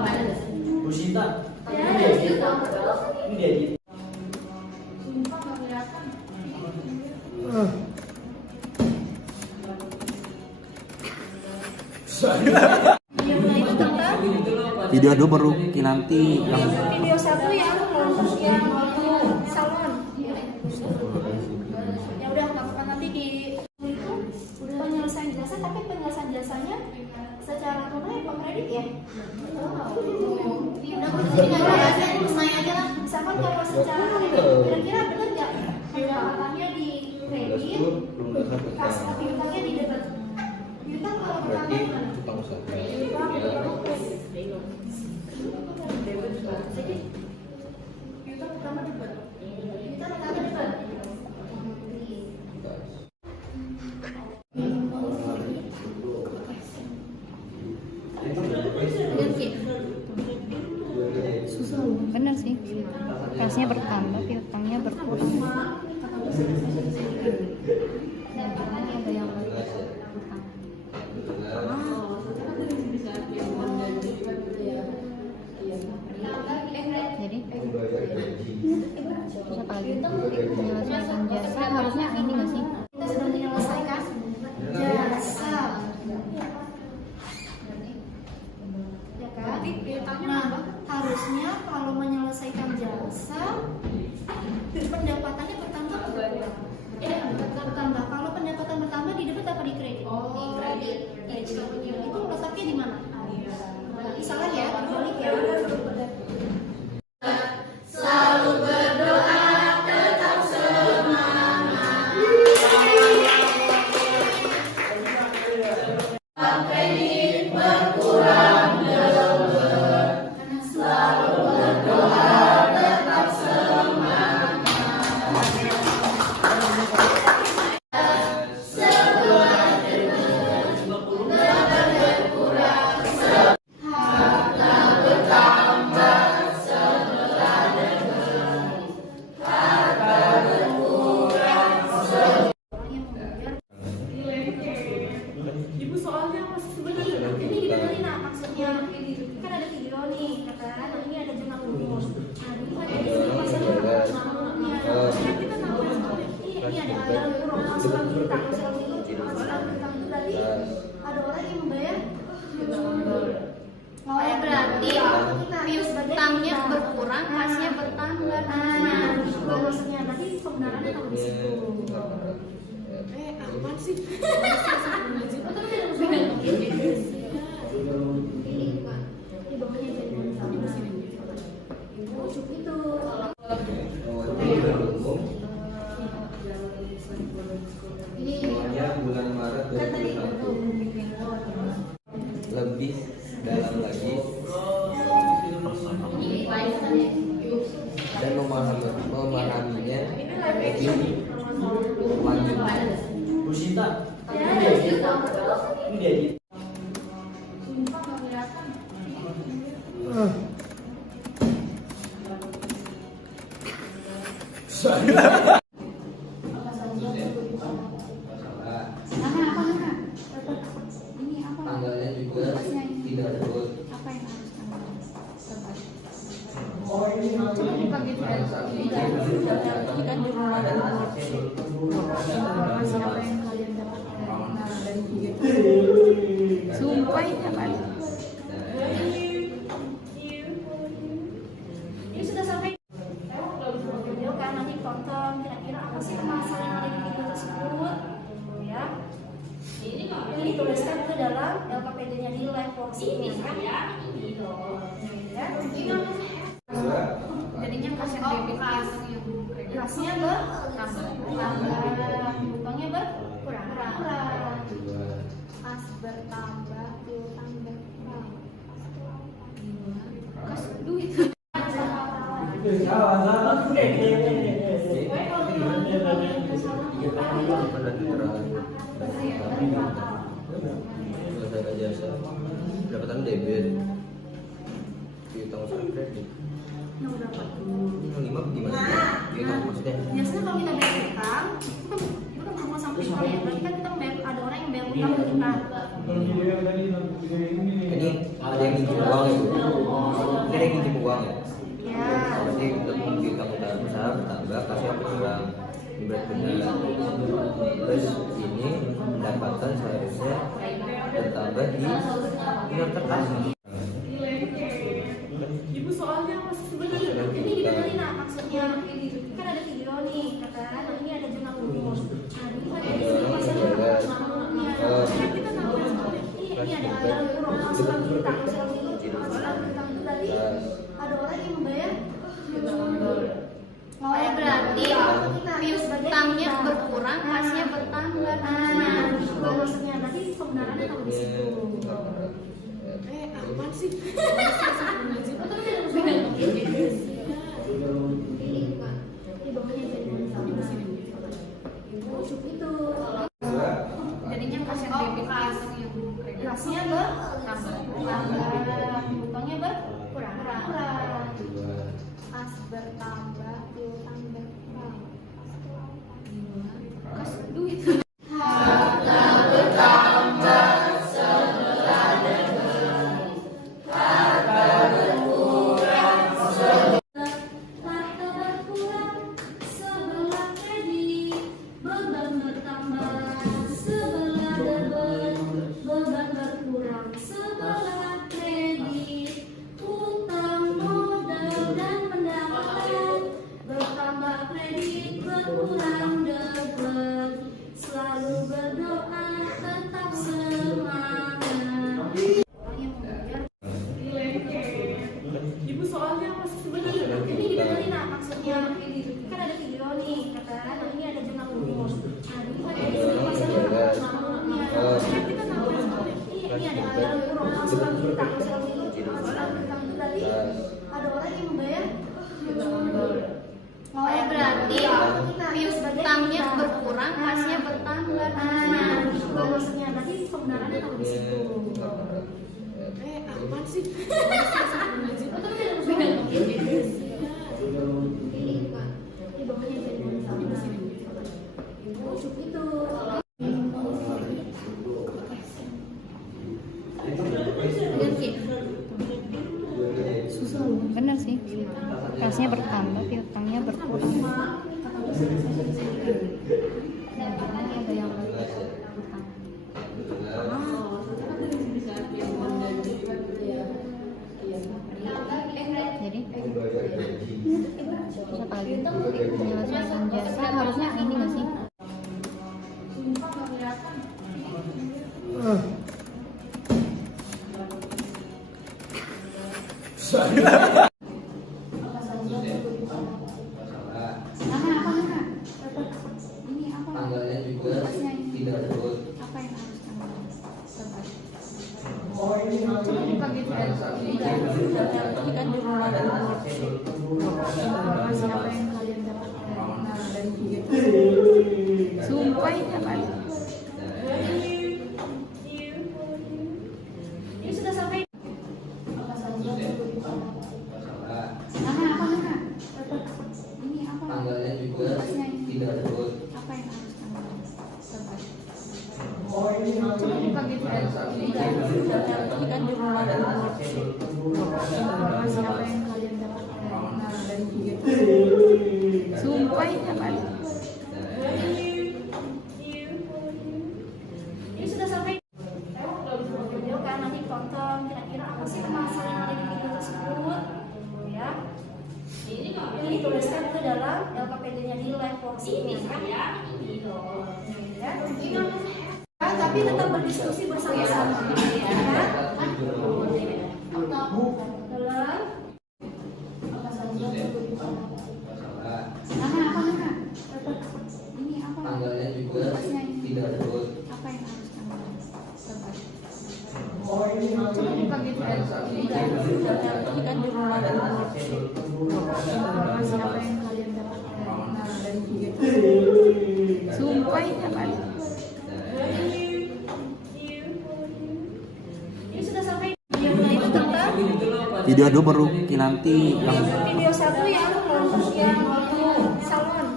lanjut. Busita. Ini dia. Videonya itu tentang Video 2 baru Kinanti yang video satu yang salon. Ya udah lakukan nanti di itu penyelesaian jasa, tapi penyelesaian jasanya secara tunai apa kredit ya? Aja lah. Misalkan kalau secara kira-kira benar nggak pendapatannya di kredit, kas piutangnya di debit. Piutang kalau pertama Berarti gimana? utang usaha. Piutang jadi piutang pertama debit. Piutang pertama debit. Bener sih. Kasnya bertambah, piutangnya berkurang. Dan ada yang berkurang. Jadi terus apa lagi? Penyelesaian jasa harusnya ini nggak sih? Kita sudah menyelesaikan jasa. Ya kan? Nah, harusnya kalau menyelesaikan jasa pendapatannya bertambah atau berkurang? Bertambah. Kalau pendapatan bertambah di debit apa di kredit? Di kredit. Itu letaknya di mana? Salah ya, balik ya. Ibu soalnya masih sebenarnya ini didengerin nah, maksudnya kan ada video nih kata ini ada jurnal umum. Nah ini kan ada masalah jurnal umumnya. Nah kita tahu ini ada aliran masukan tentang berarti ada orang yang membayar. Oh ya berarti piutangnya berkurang, kasnya bertambah. Nah, itu maksudnya nanti pembenarannya kalau di situ. Apa sih? Semuanya bulan Maret 2021. Lebih dalam lagi dan memahaminya lebih lanjut. Busita. Ini dia. Apa? informasi apa yang kalian dapatkan dari video itu. Sumpah ini apa? Ini sudah sampai video kan, nanti tonton kira-kira apa sih pemasaran yang ada di video tersebut ya. Ini dituliskan ke dalam LKPD-nya di live ini ya. Jadinya pas yang debit Kelasnya bertambah, utangnya berkurang. Pas bertambah, utang berkurang. kas duit. Pendapatan debit dihitung usaha kredit. Yang berapa? Yang 5 gimana? Dihitung maksudnya? Biasanya kalau kita bayar utang, itu kan berhubungan sama fiskal ya. Berarti kan kita bayar, ada orang yang bayar utang ke kita. Ini ada yang minjem uang ya? Ini ada yang minjem uang ya? Ya. Berarti dihitung usaha bertambah kasih yang berkurang. Ini berarti benar. Terus ini pendapatan seharusnya bertambah di iuran kertas. Ibu soalnya masih sebenarnya ini dibenerin nah, maksudnya kan ada video nih kata ini ada jurnal umum. Nah ini kan ada jurnal umumnya. Kan kita tahu ini ada aliran uang masukan utang masukan itu tadi ada orang yang membayar. Oh ya berarti piutangnya berkurang, kasnya bertambah. Nah, itu maksudnya tadi kebenarannya tahu di situ. Apaan sih? Jadinya pas yang debit Kelasnya bertambah, utangnya berkurang. Pas bertambah, utang berkurang. kas duit. Harta berkurang, sebelah kredit, beban bertambah, sebelah debit, beban berkurang, sebelah kredit, utang, modal dan pendapatan, bertambah kredit, berkurang debit, selalu berdoa, tetap semangat. Orang yang membayar Ibu soalnya masih sebenarnya. ini dibenerin nah, maksudnya kan ada video nih kata ini ada jurnal umum. Nah ini kan ada jurnal umumnya. Kan kita tahu ini ada aliran uang masukan utang masukan utang tadi ada orang yang membayar. Oh ya berarti piutangnya berkurang, kasnya bertambah. Nah itu maksudnya tadi kebenarannya tahu di situ. Apaan sih? Bener sih. Kasnya bertambah, piutangnya berkurang. Ada yang utang. Jadi terus apa lagi? Penyelesaian jasa harusnya ini nggak sih? Ini apa? Tanggalnya juga tidak sebut. Apa yang harus kamu sebut? Coba dipakai informasi apa yang kalian dapatkan dari video itu. Sumpah ini apa? Ini sudah sampai. Ini apa? Tanggalnya juga tidak sebut. Apa yang harus kamu sebut? Coba dipakai informasi apa yang kalian dapatkan dari video itu. dituliskan ke dalam LKPD-nya di level ini ya. Tapi tetap berdiskusi bersama-sama ya. Nama apa nama? Ini apa? Tanggalnya juga tidak betul. Apa yang harus kamu lakukan? Coba dipakai informasi apa yang kalian dapatkan dari video itu. Sumpah ini apa? Ini sudah sampai videonya itu tentang Video 2 baru Kinanti yang video 1 yang salon.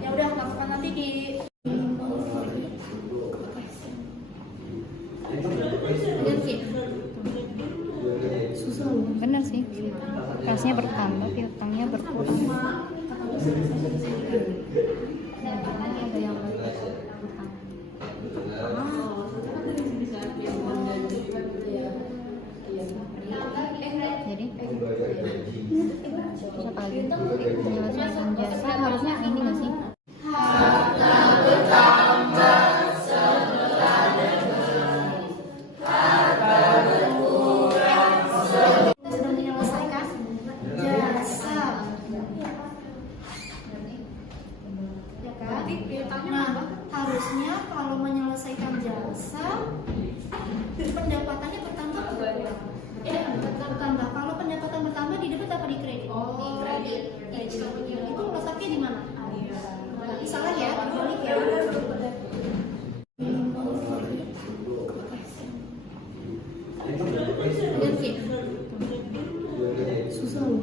Ya udah lakukan nanti di Bener sih, kasnya bertambah, piutangnya berkurang. Ada yang berkurang. Jadi terus apa lagi? Penyelesaian jasa harusnya ini nggak sih? sudah menyelesaikan jasa. Ya kan? Nah, harusnya kalau menyelesaikan jasa pendapatannya bertambah berkurang. Bertambah. Kalau pendapatan bertambah di debit apa di kredit? Di kredit. Itu letaknya di mana? Salah ya, dibalik ya.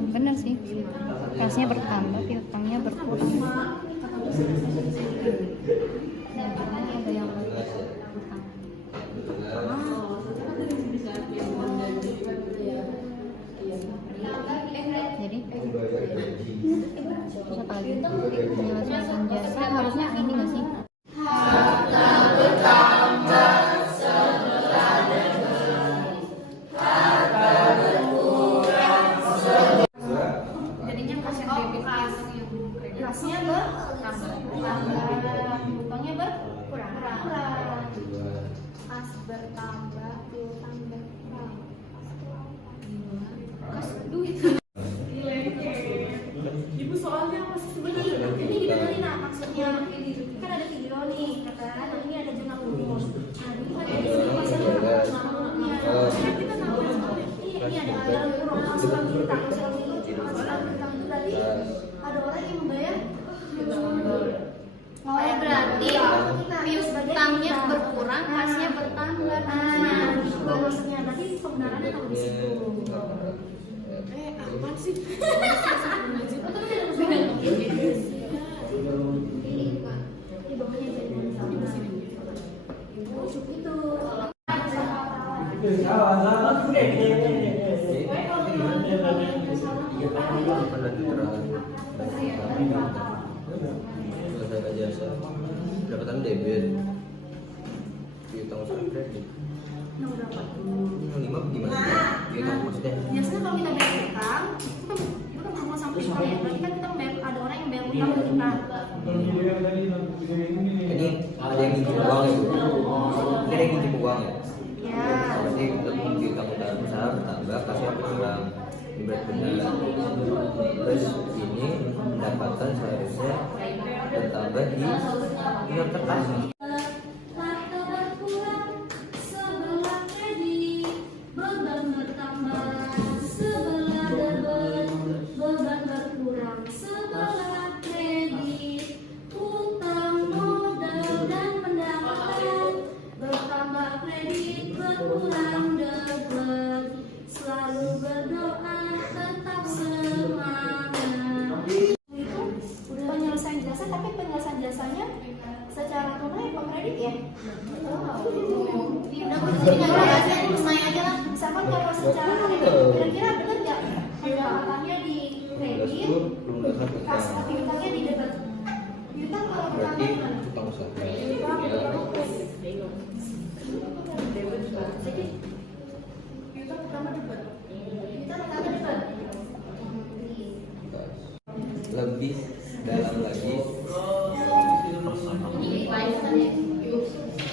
Bener sih, kasnya bertambah, piutangnya berkurang. Ada yang berkurang. Jadi terus apa lagi? Penyelesaian jasa harusnya ini nggak sih? Jadinya kas yang debit Kasnya bertambah, utangnya berkurang. kas bertambah, piutang berkurang. Kas duit. Ibu soalnya masih sebenarnya. Ini dibenerin nah, maksudnya kan ada video nih, kan? Ini ada jurnal umum. Nah, ini kan ada masalah jurnal umumnya. Kita tahu ini ada aliran uang masukan bintang, masukan bintang itu tadi ada orang yang membayar. Oh, berarti piutangnya berkurang, kasnya bertambah. Nah, itu maksudnya tadi kebenarannya kalau di situ. Apa sih? Selesaikan jasa, pendapatan debit, piutang usaha kredit. Yang berapa? Yang 5 gimana? Piutang maksudnya? Biasanya kalau kita bayar utang, itu kan sama sampai utang ya. Berarti kan kita bayar, ada orang yang bayar utang ke kita. Ini ada yang nginjem uang ya? Ini ada yang nginjem uang ya? Ya. Berarti piutang usaha bertambah, kasnya berkurang. Ini berarti benar. Terus ini pendapatan seharusnya bertambah di yang terkasih. Harta berkurang, sebelah kredit, beban bertambah, sebelah debit, beban berkurang, sebelah kredit, utang, modal dan pendapatan bertambah, kredit berkurang, debit, selalu berdoa, tetap semangat. Itu udah penyelesaian jasa, tapi penyelesaian jasanya secara tunai apa kredit ya? Udah tunai aja lah. Misalkan kalau secara kredit, kira-kira benar nggak pendapatannya di kredit, kas piutangnya di debit? Piutang kalau pertama Berarti gimana? utang usaha. Jadi piutang pertama debit. Piutang pertama debit. lebih dalam lagi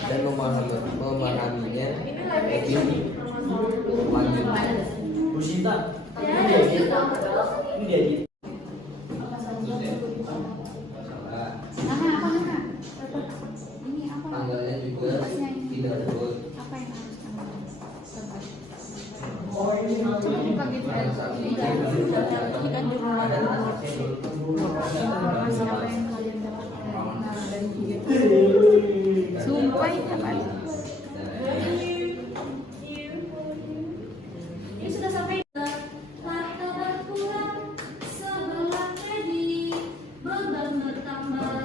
dan memahaminya lebih lanjut. Busita. Ya, Ini dia. Nah, apa? Ini apa? Tanggalnya juga tidak betul. Apa yang harus kamu coba? Coba buka gitu ya. Ini kan jurnal Informasi apa yang kalian dapatkan dari video itu. sumpah ya kan? ini sudah sampai. Mata berkurang sebelah kredit, beban bertambah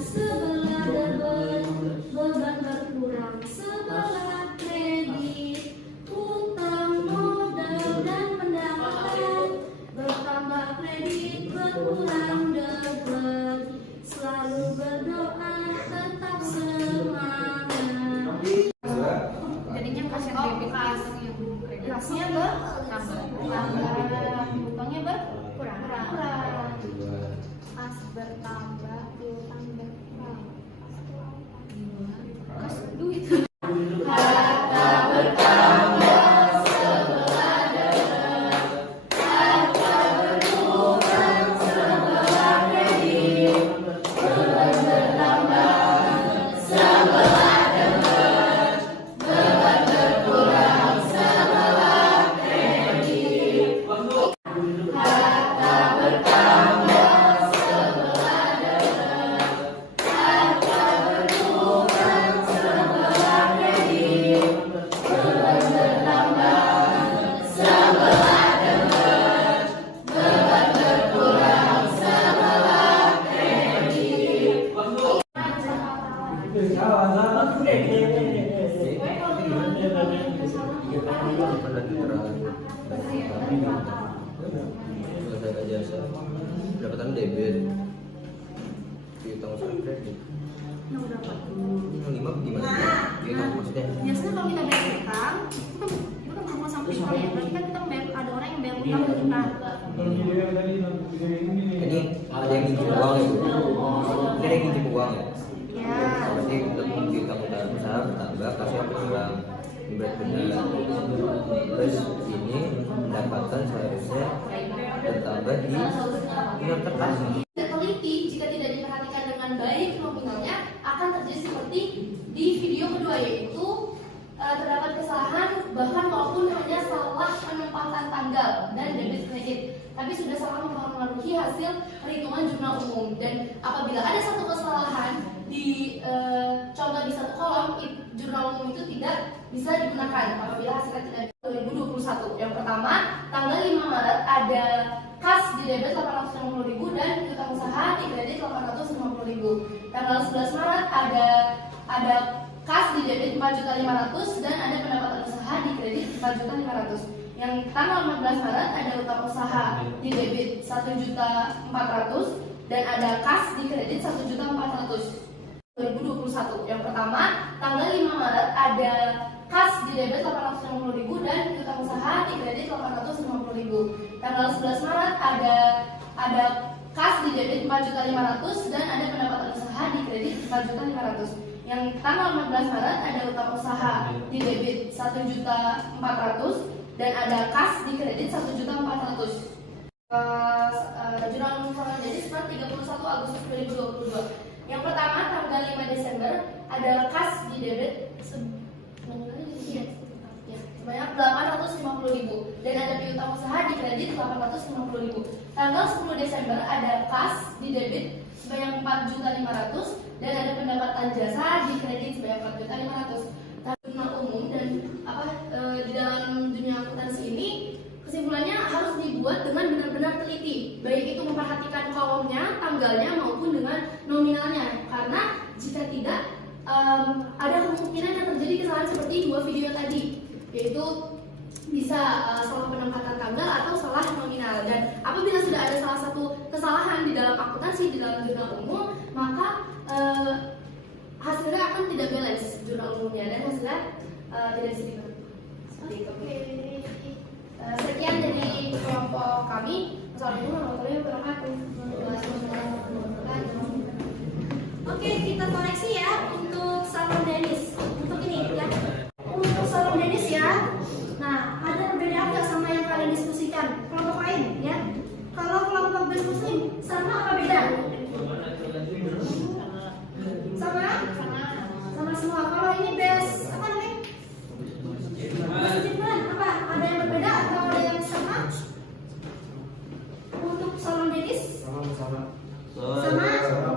sebelah debit, beban berkurang sebelah kredit, utang modal dan pendapatan bertambah, kredit berkurang debit, selalu berdoa tetap semangat. Jadinya pas yang debit yang kredit. Kasnya bertambah, utangnya berkurang. Pas bertambah, utang berkurang. Kas duit. Jasa pendapatan debit piutang usaha kredit. Yang berapa? Yang 5 gimana? Piutang maksudnya? Biasanya kalau kita bayar utang, itu kan berhubungan sama utang ya. Berarti kan kita bayar, ada orang yang bayar utang ke kita. Ini ada yang nginjem uang ya? Ini ada yang nginjem uang ya? Ya. Berarti piutang usaha bertambah kasih yang berkurang. Ibarat benar. Terus ini pendapatan seharusnya bertambah di iuran terkas. Tidak teliti jika tidak diperhatikan dengan baik nominalnya akan terjadi seperti di video kedua, yaitu terdapat kesalahan bahkan walaupun hanya salah penempatan tanggal dan debit kredit, tapi sudah salah mempengaruhi hasil perhitungan jurnal umum. Dan apabila ada satu kesalahan di contoh di satu kolom, jurnal umum itu tidak bisa digunakan apabila hasilnya tidak 2021. Yang pertama, tanggal 5 Maret ada kas di debit 850.000 dan piutang usaha di kredit 850.000. Tanggal 11 Maret ada kas di debit 4.500.000 dan ada pendapatan usaha di kredit 4.500.000. Yang tanggal 15 Maret ada utang usaha di debit 1.400.000 dan ada kas di kredit 1.400.000. 2021. Yang pertama, tanggal 5 Maret ada kas di debit 850.000 dan piutang usaha di kredit 850.000. Tanggal 11 Maret ada kas di debit 4.500.000 dan ada pendapatan usaha di kredit 4.500.000. Yang tanggal 15 Maret ada utang usaha di debit 1.400.000 dan ada kas di kredit 1.400.000. Jurnal umum sama jadi seperti 31 Agustus 2022. Yang pertama, tanggal 5 Desember ada kas di debit sebanyak 850.000 dan ada piutang usaha di kredit 850.000. Tanggal 10 Desember ada kas di debit sebanyak 4.500.000 dan ada pendapatan jasa di kredit sebanyak 4.500.000. Jurnal umum dan di dalam dunia akuntansi ini kesimpulannya harus dibuat dengan benar-benar teliti, baik itu memperhatikan kolomnya, tanggalnya maupun dengan nominalnya, karena jika tidak ada kemungkinan yang terjadi kesalahan seperti dua video tadi, yaitu bisa salah penempatan tanggal atau salah nominal. Dan apabila sudah ada salah satu kesalahan di dalam akuntansi, di dalam jurnal umum, maka hasilnya akan tidak balance jurnal umumnya dan hasilnya tidak bisa diperhatikan. Seperti itu. Sekian dari kelompok kami. Assalamualaikum warahmatullahi wabarakatuh. Oke, kita koreksi ya untuk salon Dennis. Untuk ini ya. Untuk salon Dennis ya. Nah, ada perbedaan nggak sama yang kalian diskusikan? Kelompok lain ya. Kalau kelompok base muslim sama apa beda? Sama? Sama semua. Kalau ini base apa namanya? Base muslim apa? Ada yang berbeda atau ada yang sama? Untuk salon Dennis? Sama.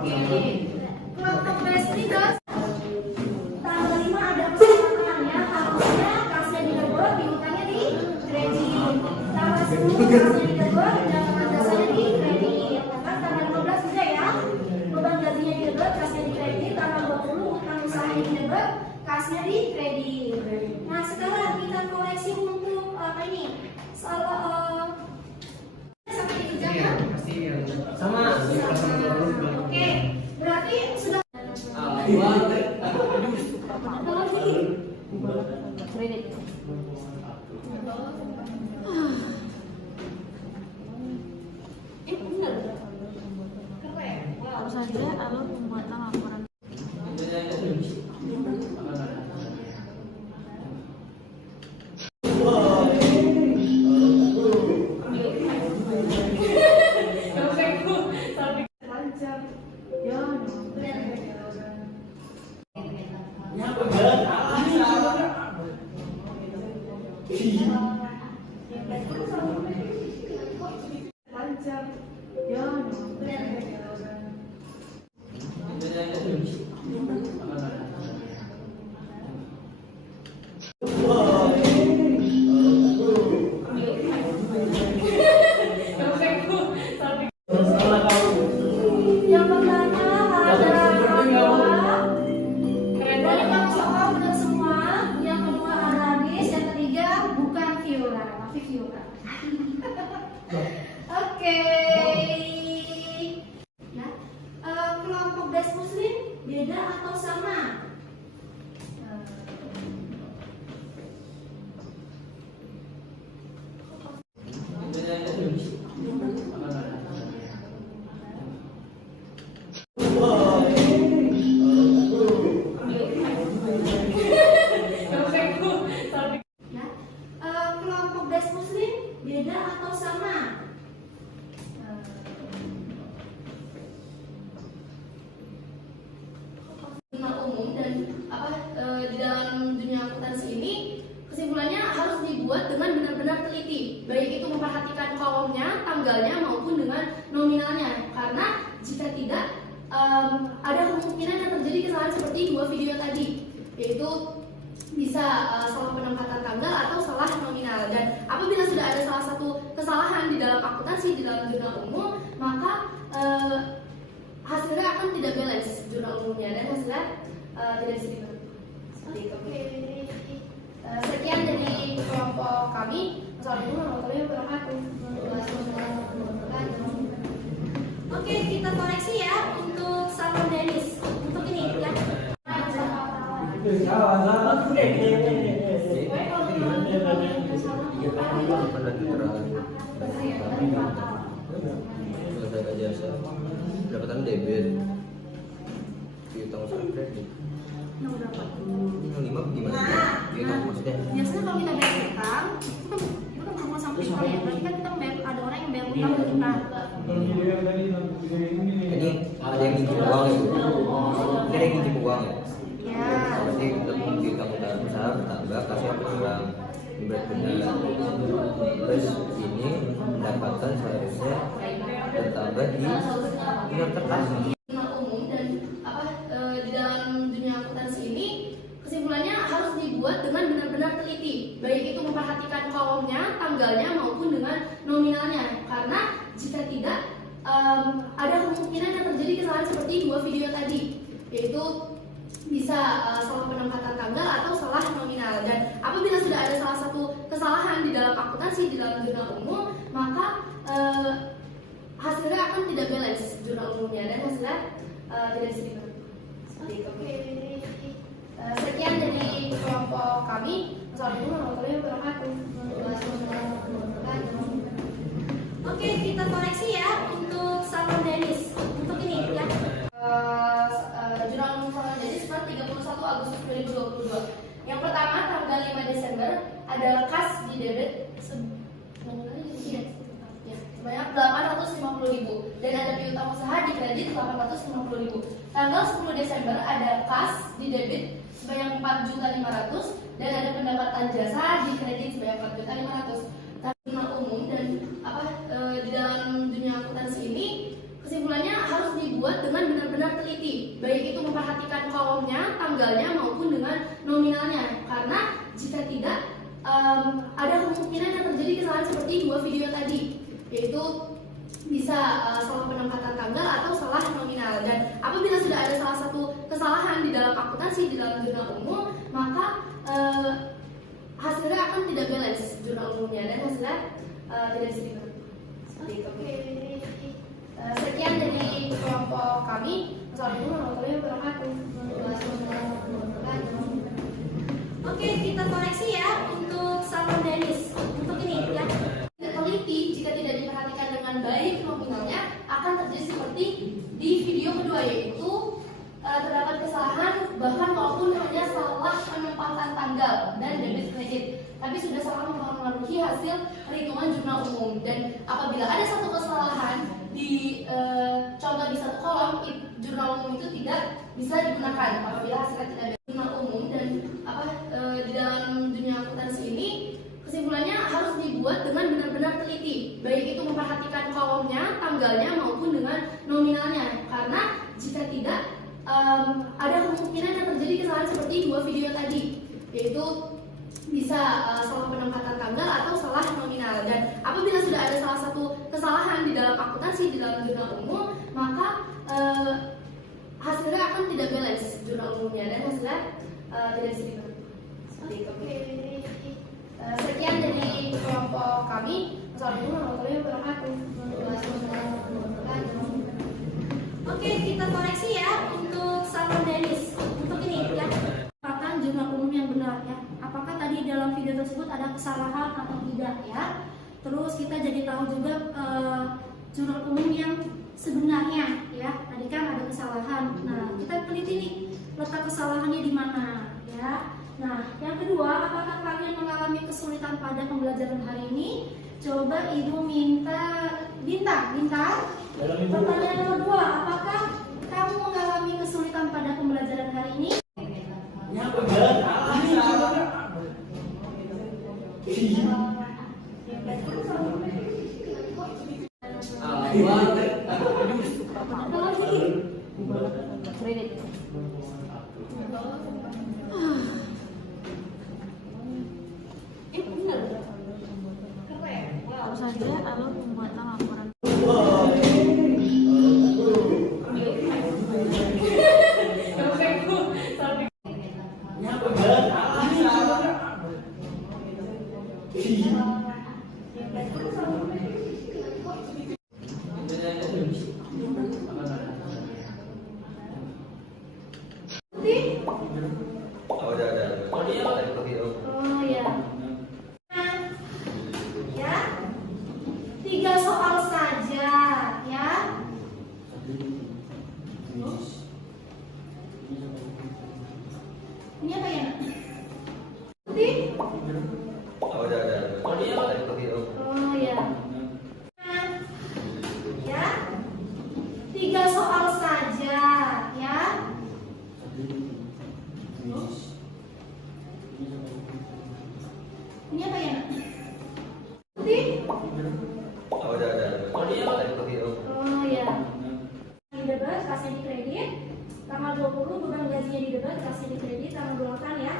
Oke. Kelompok base leaders tanggal 5 ada kesempatan ya, harusnya kasnya direbut, diutangnya di kredit. Tanggal 10 kasnya direbut dan dasarnya di kredit. Tanggal 15 juga ya, beban gajinya direbut, kasnya di kredit. Tanggal 20 utang usahanya direbut, kasnya di kredit. Nah sekarang kita koreksi untuk apa ini? Salah sampai dikerjakan? Sama. Oke, berarti sudah. Kredit. Benar. Keren. Wow. Saja alat pembuatan laporan. Yang pertama ada Viola. Dari Bang Soal benar semua. Yang kedua ada Agis. Yang ketiga bukan Viola, tapi Viola. Oke. Ya. Kelompok base muslim beda atau sama? Ya. Kelompok base muslim beda atau sama? Jurnal umum dan di dalam dunia akuntansi ini kesimpulannya harus dibuat dengan benar-benar teliti, baik itu memperhatikan kolomnya, tanggalnya maupun dengan nominalnya, karena jika tidak ada kemungkinan yang terjadi kesalahan seperti dua video tadi, yaitu bisa salah penempatan tanggal atau salah nominal. Dan apabila sudah ada salah satu kesalahan di dalam akuntansi, di dalam jurnal umum, maka hasilnya akan tidak balance jurnal umumnya dan hasilnya tidak bisa dibentuk. Seperti itu. Sekian dari kelompok kami. Assalamualaikum warahmatullahi wabarakatuh. Oke, kita koreksi ya untuk salon Dennis. Untuk ini ya. Selesai jasa, pendapatan debit, piutang usaha kredit. Yang berapa? Yang 5 gimana? Piutang maksudnya? Biasanya kalau kita bayar utang, itu kan berhubungan sama utang ya. Berarti kan kita bayar, ada orang yang bayar utang ke kita. Ini ada yang ngintip uang itu. Ini ada yang ngintip uang ya. Ya. Berarti piutang usaha bertambah, kasih apa kurang. Ini berarti benar. Terus ini pendapatan seharusnya bertambah di pihak terkait. Jurnal umum dan di dalam dunia akuntansi ini kesimpulannya harus dibuat dengan benar-benar teliti, baik itu memperhatikan kolomnya, tanggalnya maupun dengan nominalnya, karena jika tidak ada kemungkinan yang terjadi kesalahan seperti dua video tadi, yaitu bisa salah penempatan tanggal atau salah nominal. Dan apabila sudah ada salah satu kesalahan di dalam akuntansi, di dalam jurnal umum, maka hasilnya akan tidak balance jurnal umumnya dan hasilnya tidak bisa dibentuk. Seperti itu. Sekian dari kelompok kami. Assalamualaikum warahmatullahi wabarakatuh. kita koreksi ya untuk Salman Dennis. Untuk ini ya. Jurnal umum Salman Dennis per 31 Agustus 2022. Yang pertama tanggal 5 Desember ada kas di debit sebanyak 850.000 dan ada piutang usaha di kredit 850.000. Tanggal 10 Desember ada kas di debit sebanyak 4.500.000 dan ada pendapatan jasa di kredit sebanyak 4.500.000. Jurnal umum dan di dalam dunia akuntansi ini kesimpulannya harus dibuat dengan benar-benar teliti, baik itu memperhatikan kolomnya, tanggalnya maupun dengan nominalnya, karena jika tidak ada kemungkinan yang terjadi kesalahan seperti dua video tadi, yaitu bisa salah penempatan tanggal atau salah nominal. Dan apabila sudah ada salah satu kesalahan di dalam akuntansi di dalam jurnal umum, maka hasilnya akan tidak balance jurnal umumnya dan hasilnya tidak bisa diterima. Seperti itu. Sekian dari kelompok kami. Assalamualaikum warahmatullahi wabarakatuh. Oke, kita koreksi ya untuk Salman Dennis. Untuk ini ya. Teliti jika tidak diperhatikan dengan baik nominalnya akan terjadi seperti di video kedua, yaitu terdapat kesalahan bahkan walaupun hanya salah penempatan tanggal dan debit kredit, tapi sudah salah mempengaruhi hasil perhitungan jurnal umum. Dan apabila ada satu kesalahan di contoh di satu kolom, jurnal umum itu tidak bisa digunakan apabila hasilnya tidak ada. Jurnal umum dan di dalam dunia akuntansi ini kesimpulannya harus dibuat dengan benar-benar teliti, baik itu memperhatikan kolomnya, tanggalnya maupun dengan nominalnya, karena jika tidak ada kemungkinan yang terjadi kesalahan seperti dua video tadi, yaitu bisa salah penempatan tanggal atau salah nominal. Dan apabila sudah ada salah satu kesalahan di dalam akuntansi di dalam jurnal umum, maka hasilnya akan tidak balance jurnal umumnya dan hasilnya tidak bisa diterima. Seperti itu. Sekian dari kelompok kami. Assalamualaikum warahmatullahi wabarakatuh. Oke, kita koreksi ya untuk Salman Dennis. Untuk ini ya. Penempatan jurnal umum yang benar ya. Apakah tadi dalam video tersebut ada kesalahan atau tidak ya? Terus kita jadi tahu juga jurnal umum yang sebenarnya ya. Tadi kan ada kesalahan. Nah, kita teliti nih letak kesalahannya di mana ya. Nah, yang kedua, apakah kalian mengalami kesulitan pada pembelajaran hari ini? Coba ibu minta bintang. Pertanyaan nomor 2, apakah kamu mengalami kesulitan pada pembelajaran hari ini? Baru saja alur pembuatan laporan. Oh, udah. Oh, ya. Ya. 3 soal saja ya. Ini apa ya? Oh, udah. Oh ya. Ya. 3 soal saja ya. Ini apa ya? Oh, udah. Oh ya. Di debit kasih di kredit. Tanggal 20 beban gajinya di debit kasih di kredit tanggal 28 ya.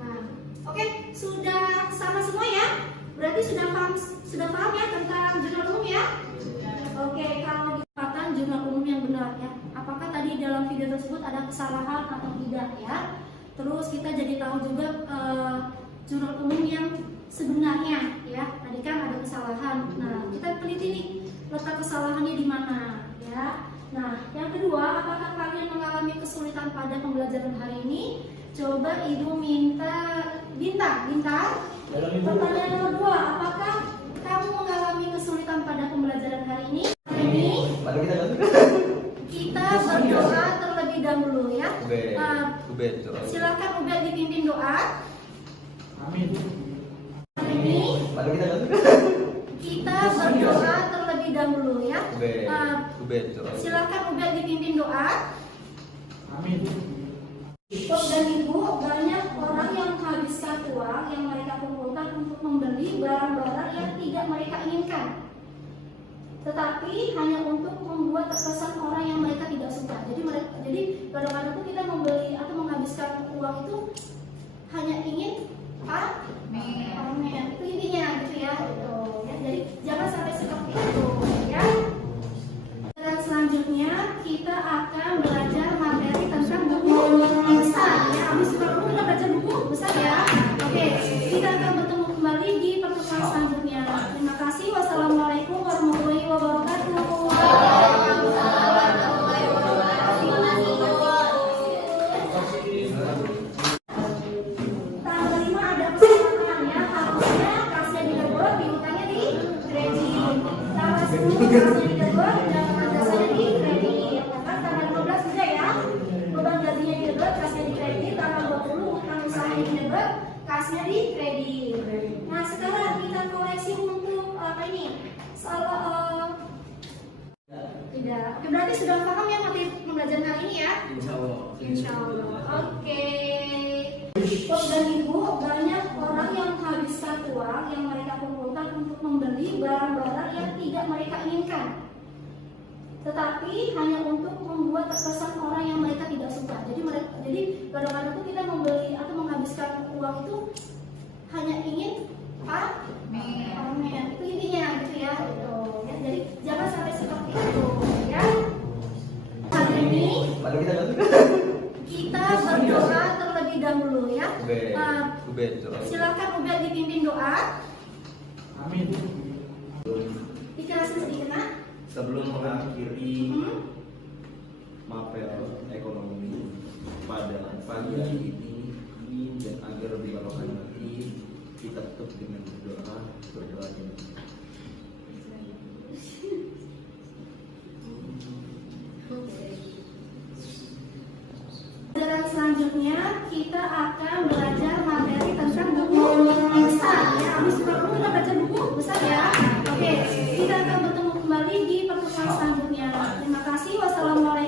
Nah, oke, sudah sama semua ya? Berarti sudah paham ya tentang jurnal umum ya? Oke, kalau penempatan jurnal umum yang benar ya. Apakah tadi dalam video tersebut ada kesalahan atau tidak ya? Terus kita jadi tahu juga jurnal umum yang sebenarnya ya. Tadi kan ada kesalahan. Nah, kita teliti nih letak kesalahannya di mana ya. Nah, yang kedua, apakah kalian mengalami kesulitan pada pembelajaran hari ini? Coba ibu minta bintang. Pertanyaan nomor 2, apakah kamu mengalami kesulitan pada pembelajaran hari ini? Padahal kita nggak suka. Kita berdoa terlebih dahulu ya. Ubed, Silakan Ubed dipimpin doa. Amin. Padahal kita nggak suka. Kita berdoa terlebih dahulu ya. Ubed, Silakan Ubed dipimpin doa. Amin. Bapak dan Ibu, banyak orang yang menghabiskan uang yang mereka kumpulkan untuk membeli barang-barang yang tidak mereka inginkan, tetapi hanya untuk membuat terkesan orang yang mereka tidak suka. Jadi kadang-kadang tuh kita membeli atau menghabiskan uang itu hanya ingin pamer. Itu intinya gitu ya. Gitu. Ya. Jadi jangan sampai seperti itu ya. Dan selanjutnya kita akan belajar materi tentang buku besar ya. Habis itu kita belajar buku besar ya. Oke, kita akan bertemu kembali di pertemuan selanjutnya. Terima kasih. Wassalamualaikum warahmatullahi wabarakatuh. Tanggal 5 ada pesanan ya. Harusnya kasnya di debit, piutangnya di kredit. Tanggal 10 kasnya di debit dan kasnya di kredit. Tanggal 15 juga ya. Beban gajinya di debit, kasnya di kredit. Tanggal 20 utang usahanya di debit, kasnya di kredit. Nah, sekarang kita koreksi untuk apa ini? Soal tidak. Oke, berarti sudah paham ya materi pembelajaran kali ini ya? Insya Allah. Oke. Bapak dan Ibu, banyak orang yang menghabiskan uang yang mereka kumpulkan untuk membeli barang-barang yang tidak mereka inginkan, tetapi hanya untuk membuat terkesan orang yang mereka tidak suka. Jadi kadang-kadang tuh kita membeli atau menghabiskan uang itu hanya ingin pamer. Itu intinya gitu ya. Gitu. Ya. Jadi jangan sampai seperti itu ya. Hari ini padahal kita nggak suka. kita berdoa terlebih dahulu ya. Ubed, Silakan Ubed dipimpin doa. Amin. Dikerasin sedikit nak. Sebelum mengakhiri mapel ekonomi pada pagi hari ini dan agar lebih barokah nanti, kita tutup dengan berdoa dengan Pelajaran selanjutnya kita akan belajar materi tentang buku besar ya. Habis itu kita belajar buku besar ya. Oke, kita akan bertemu kembali di pertemuan selanjutnya. Terima kasih. Wassalamualaikum.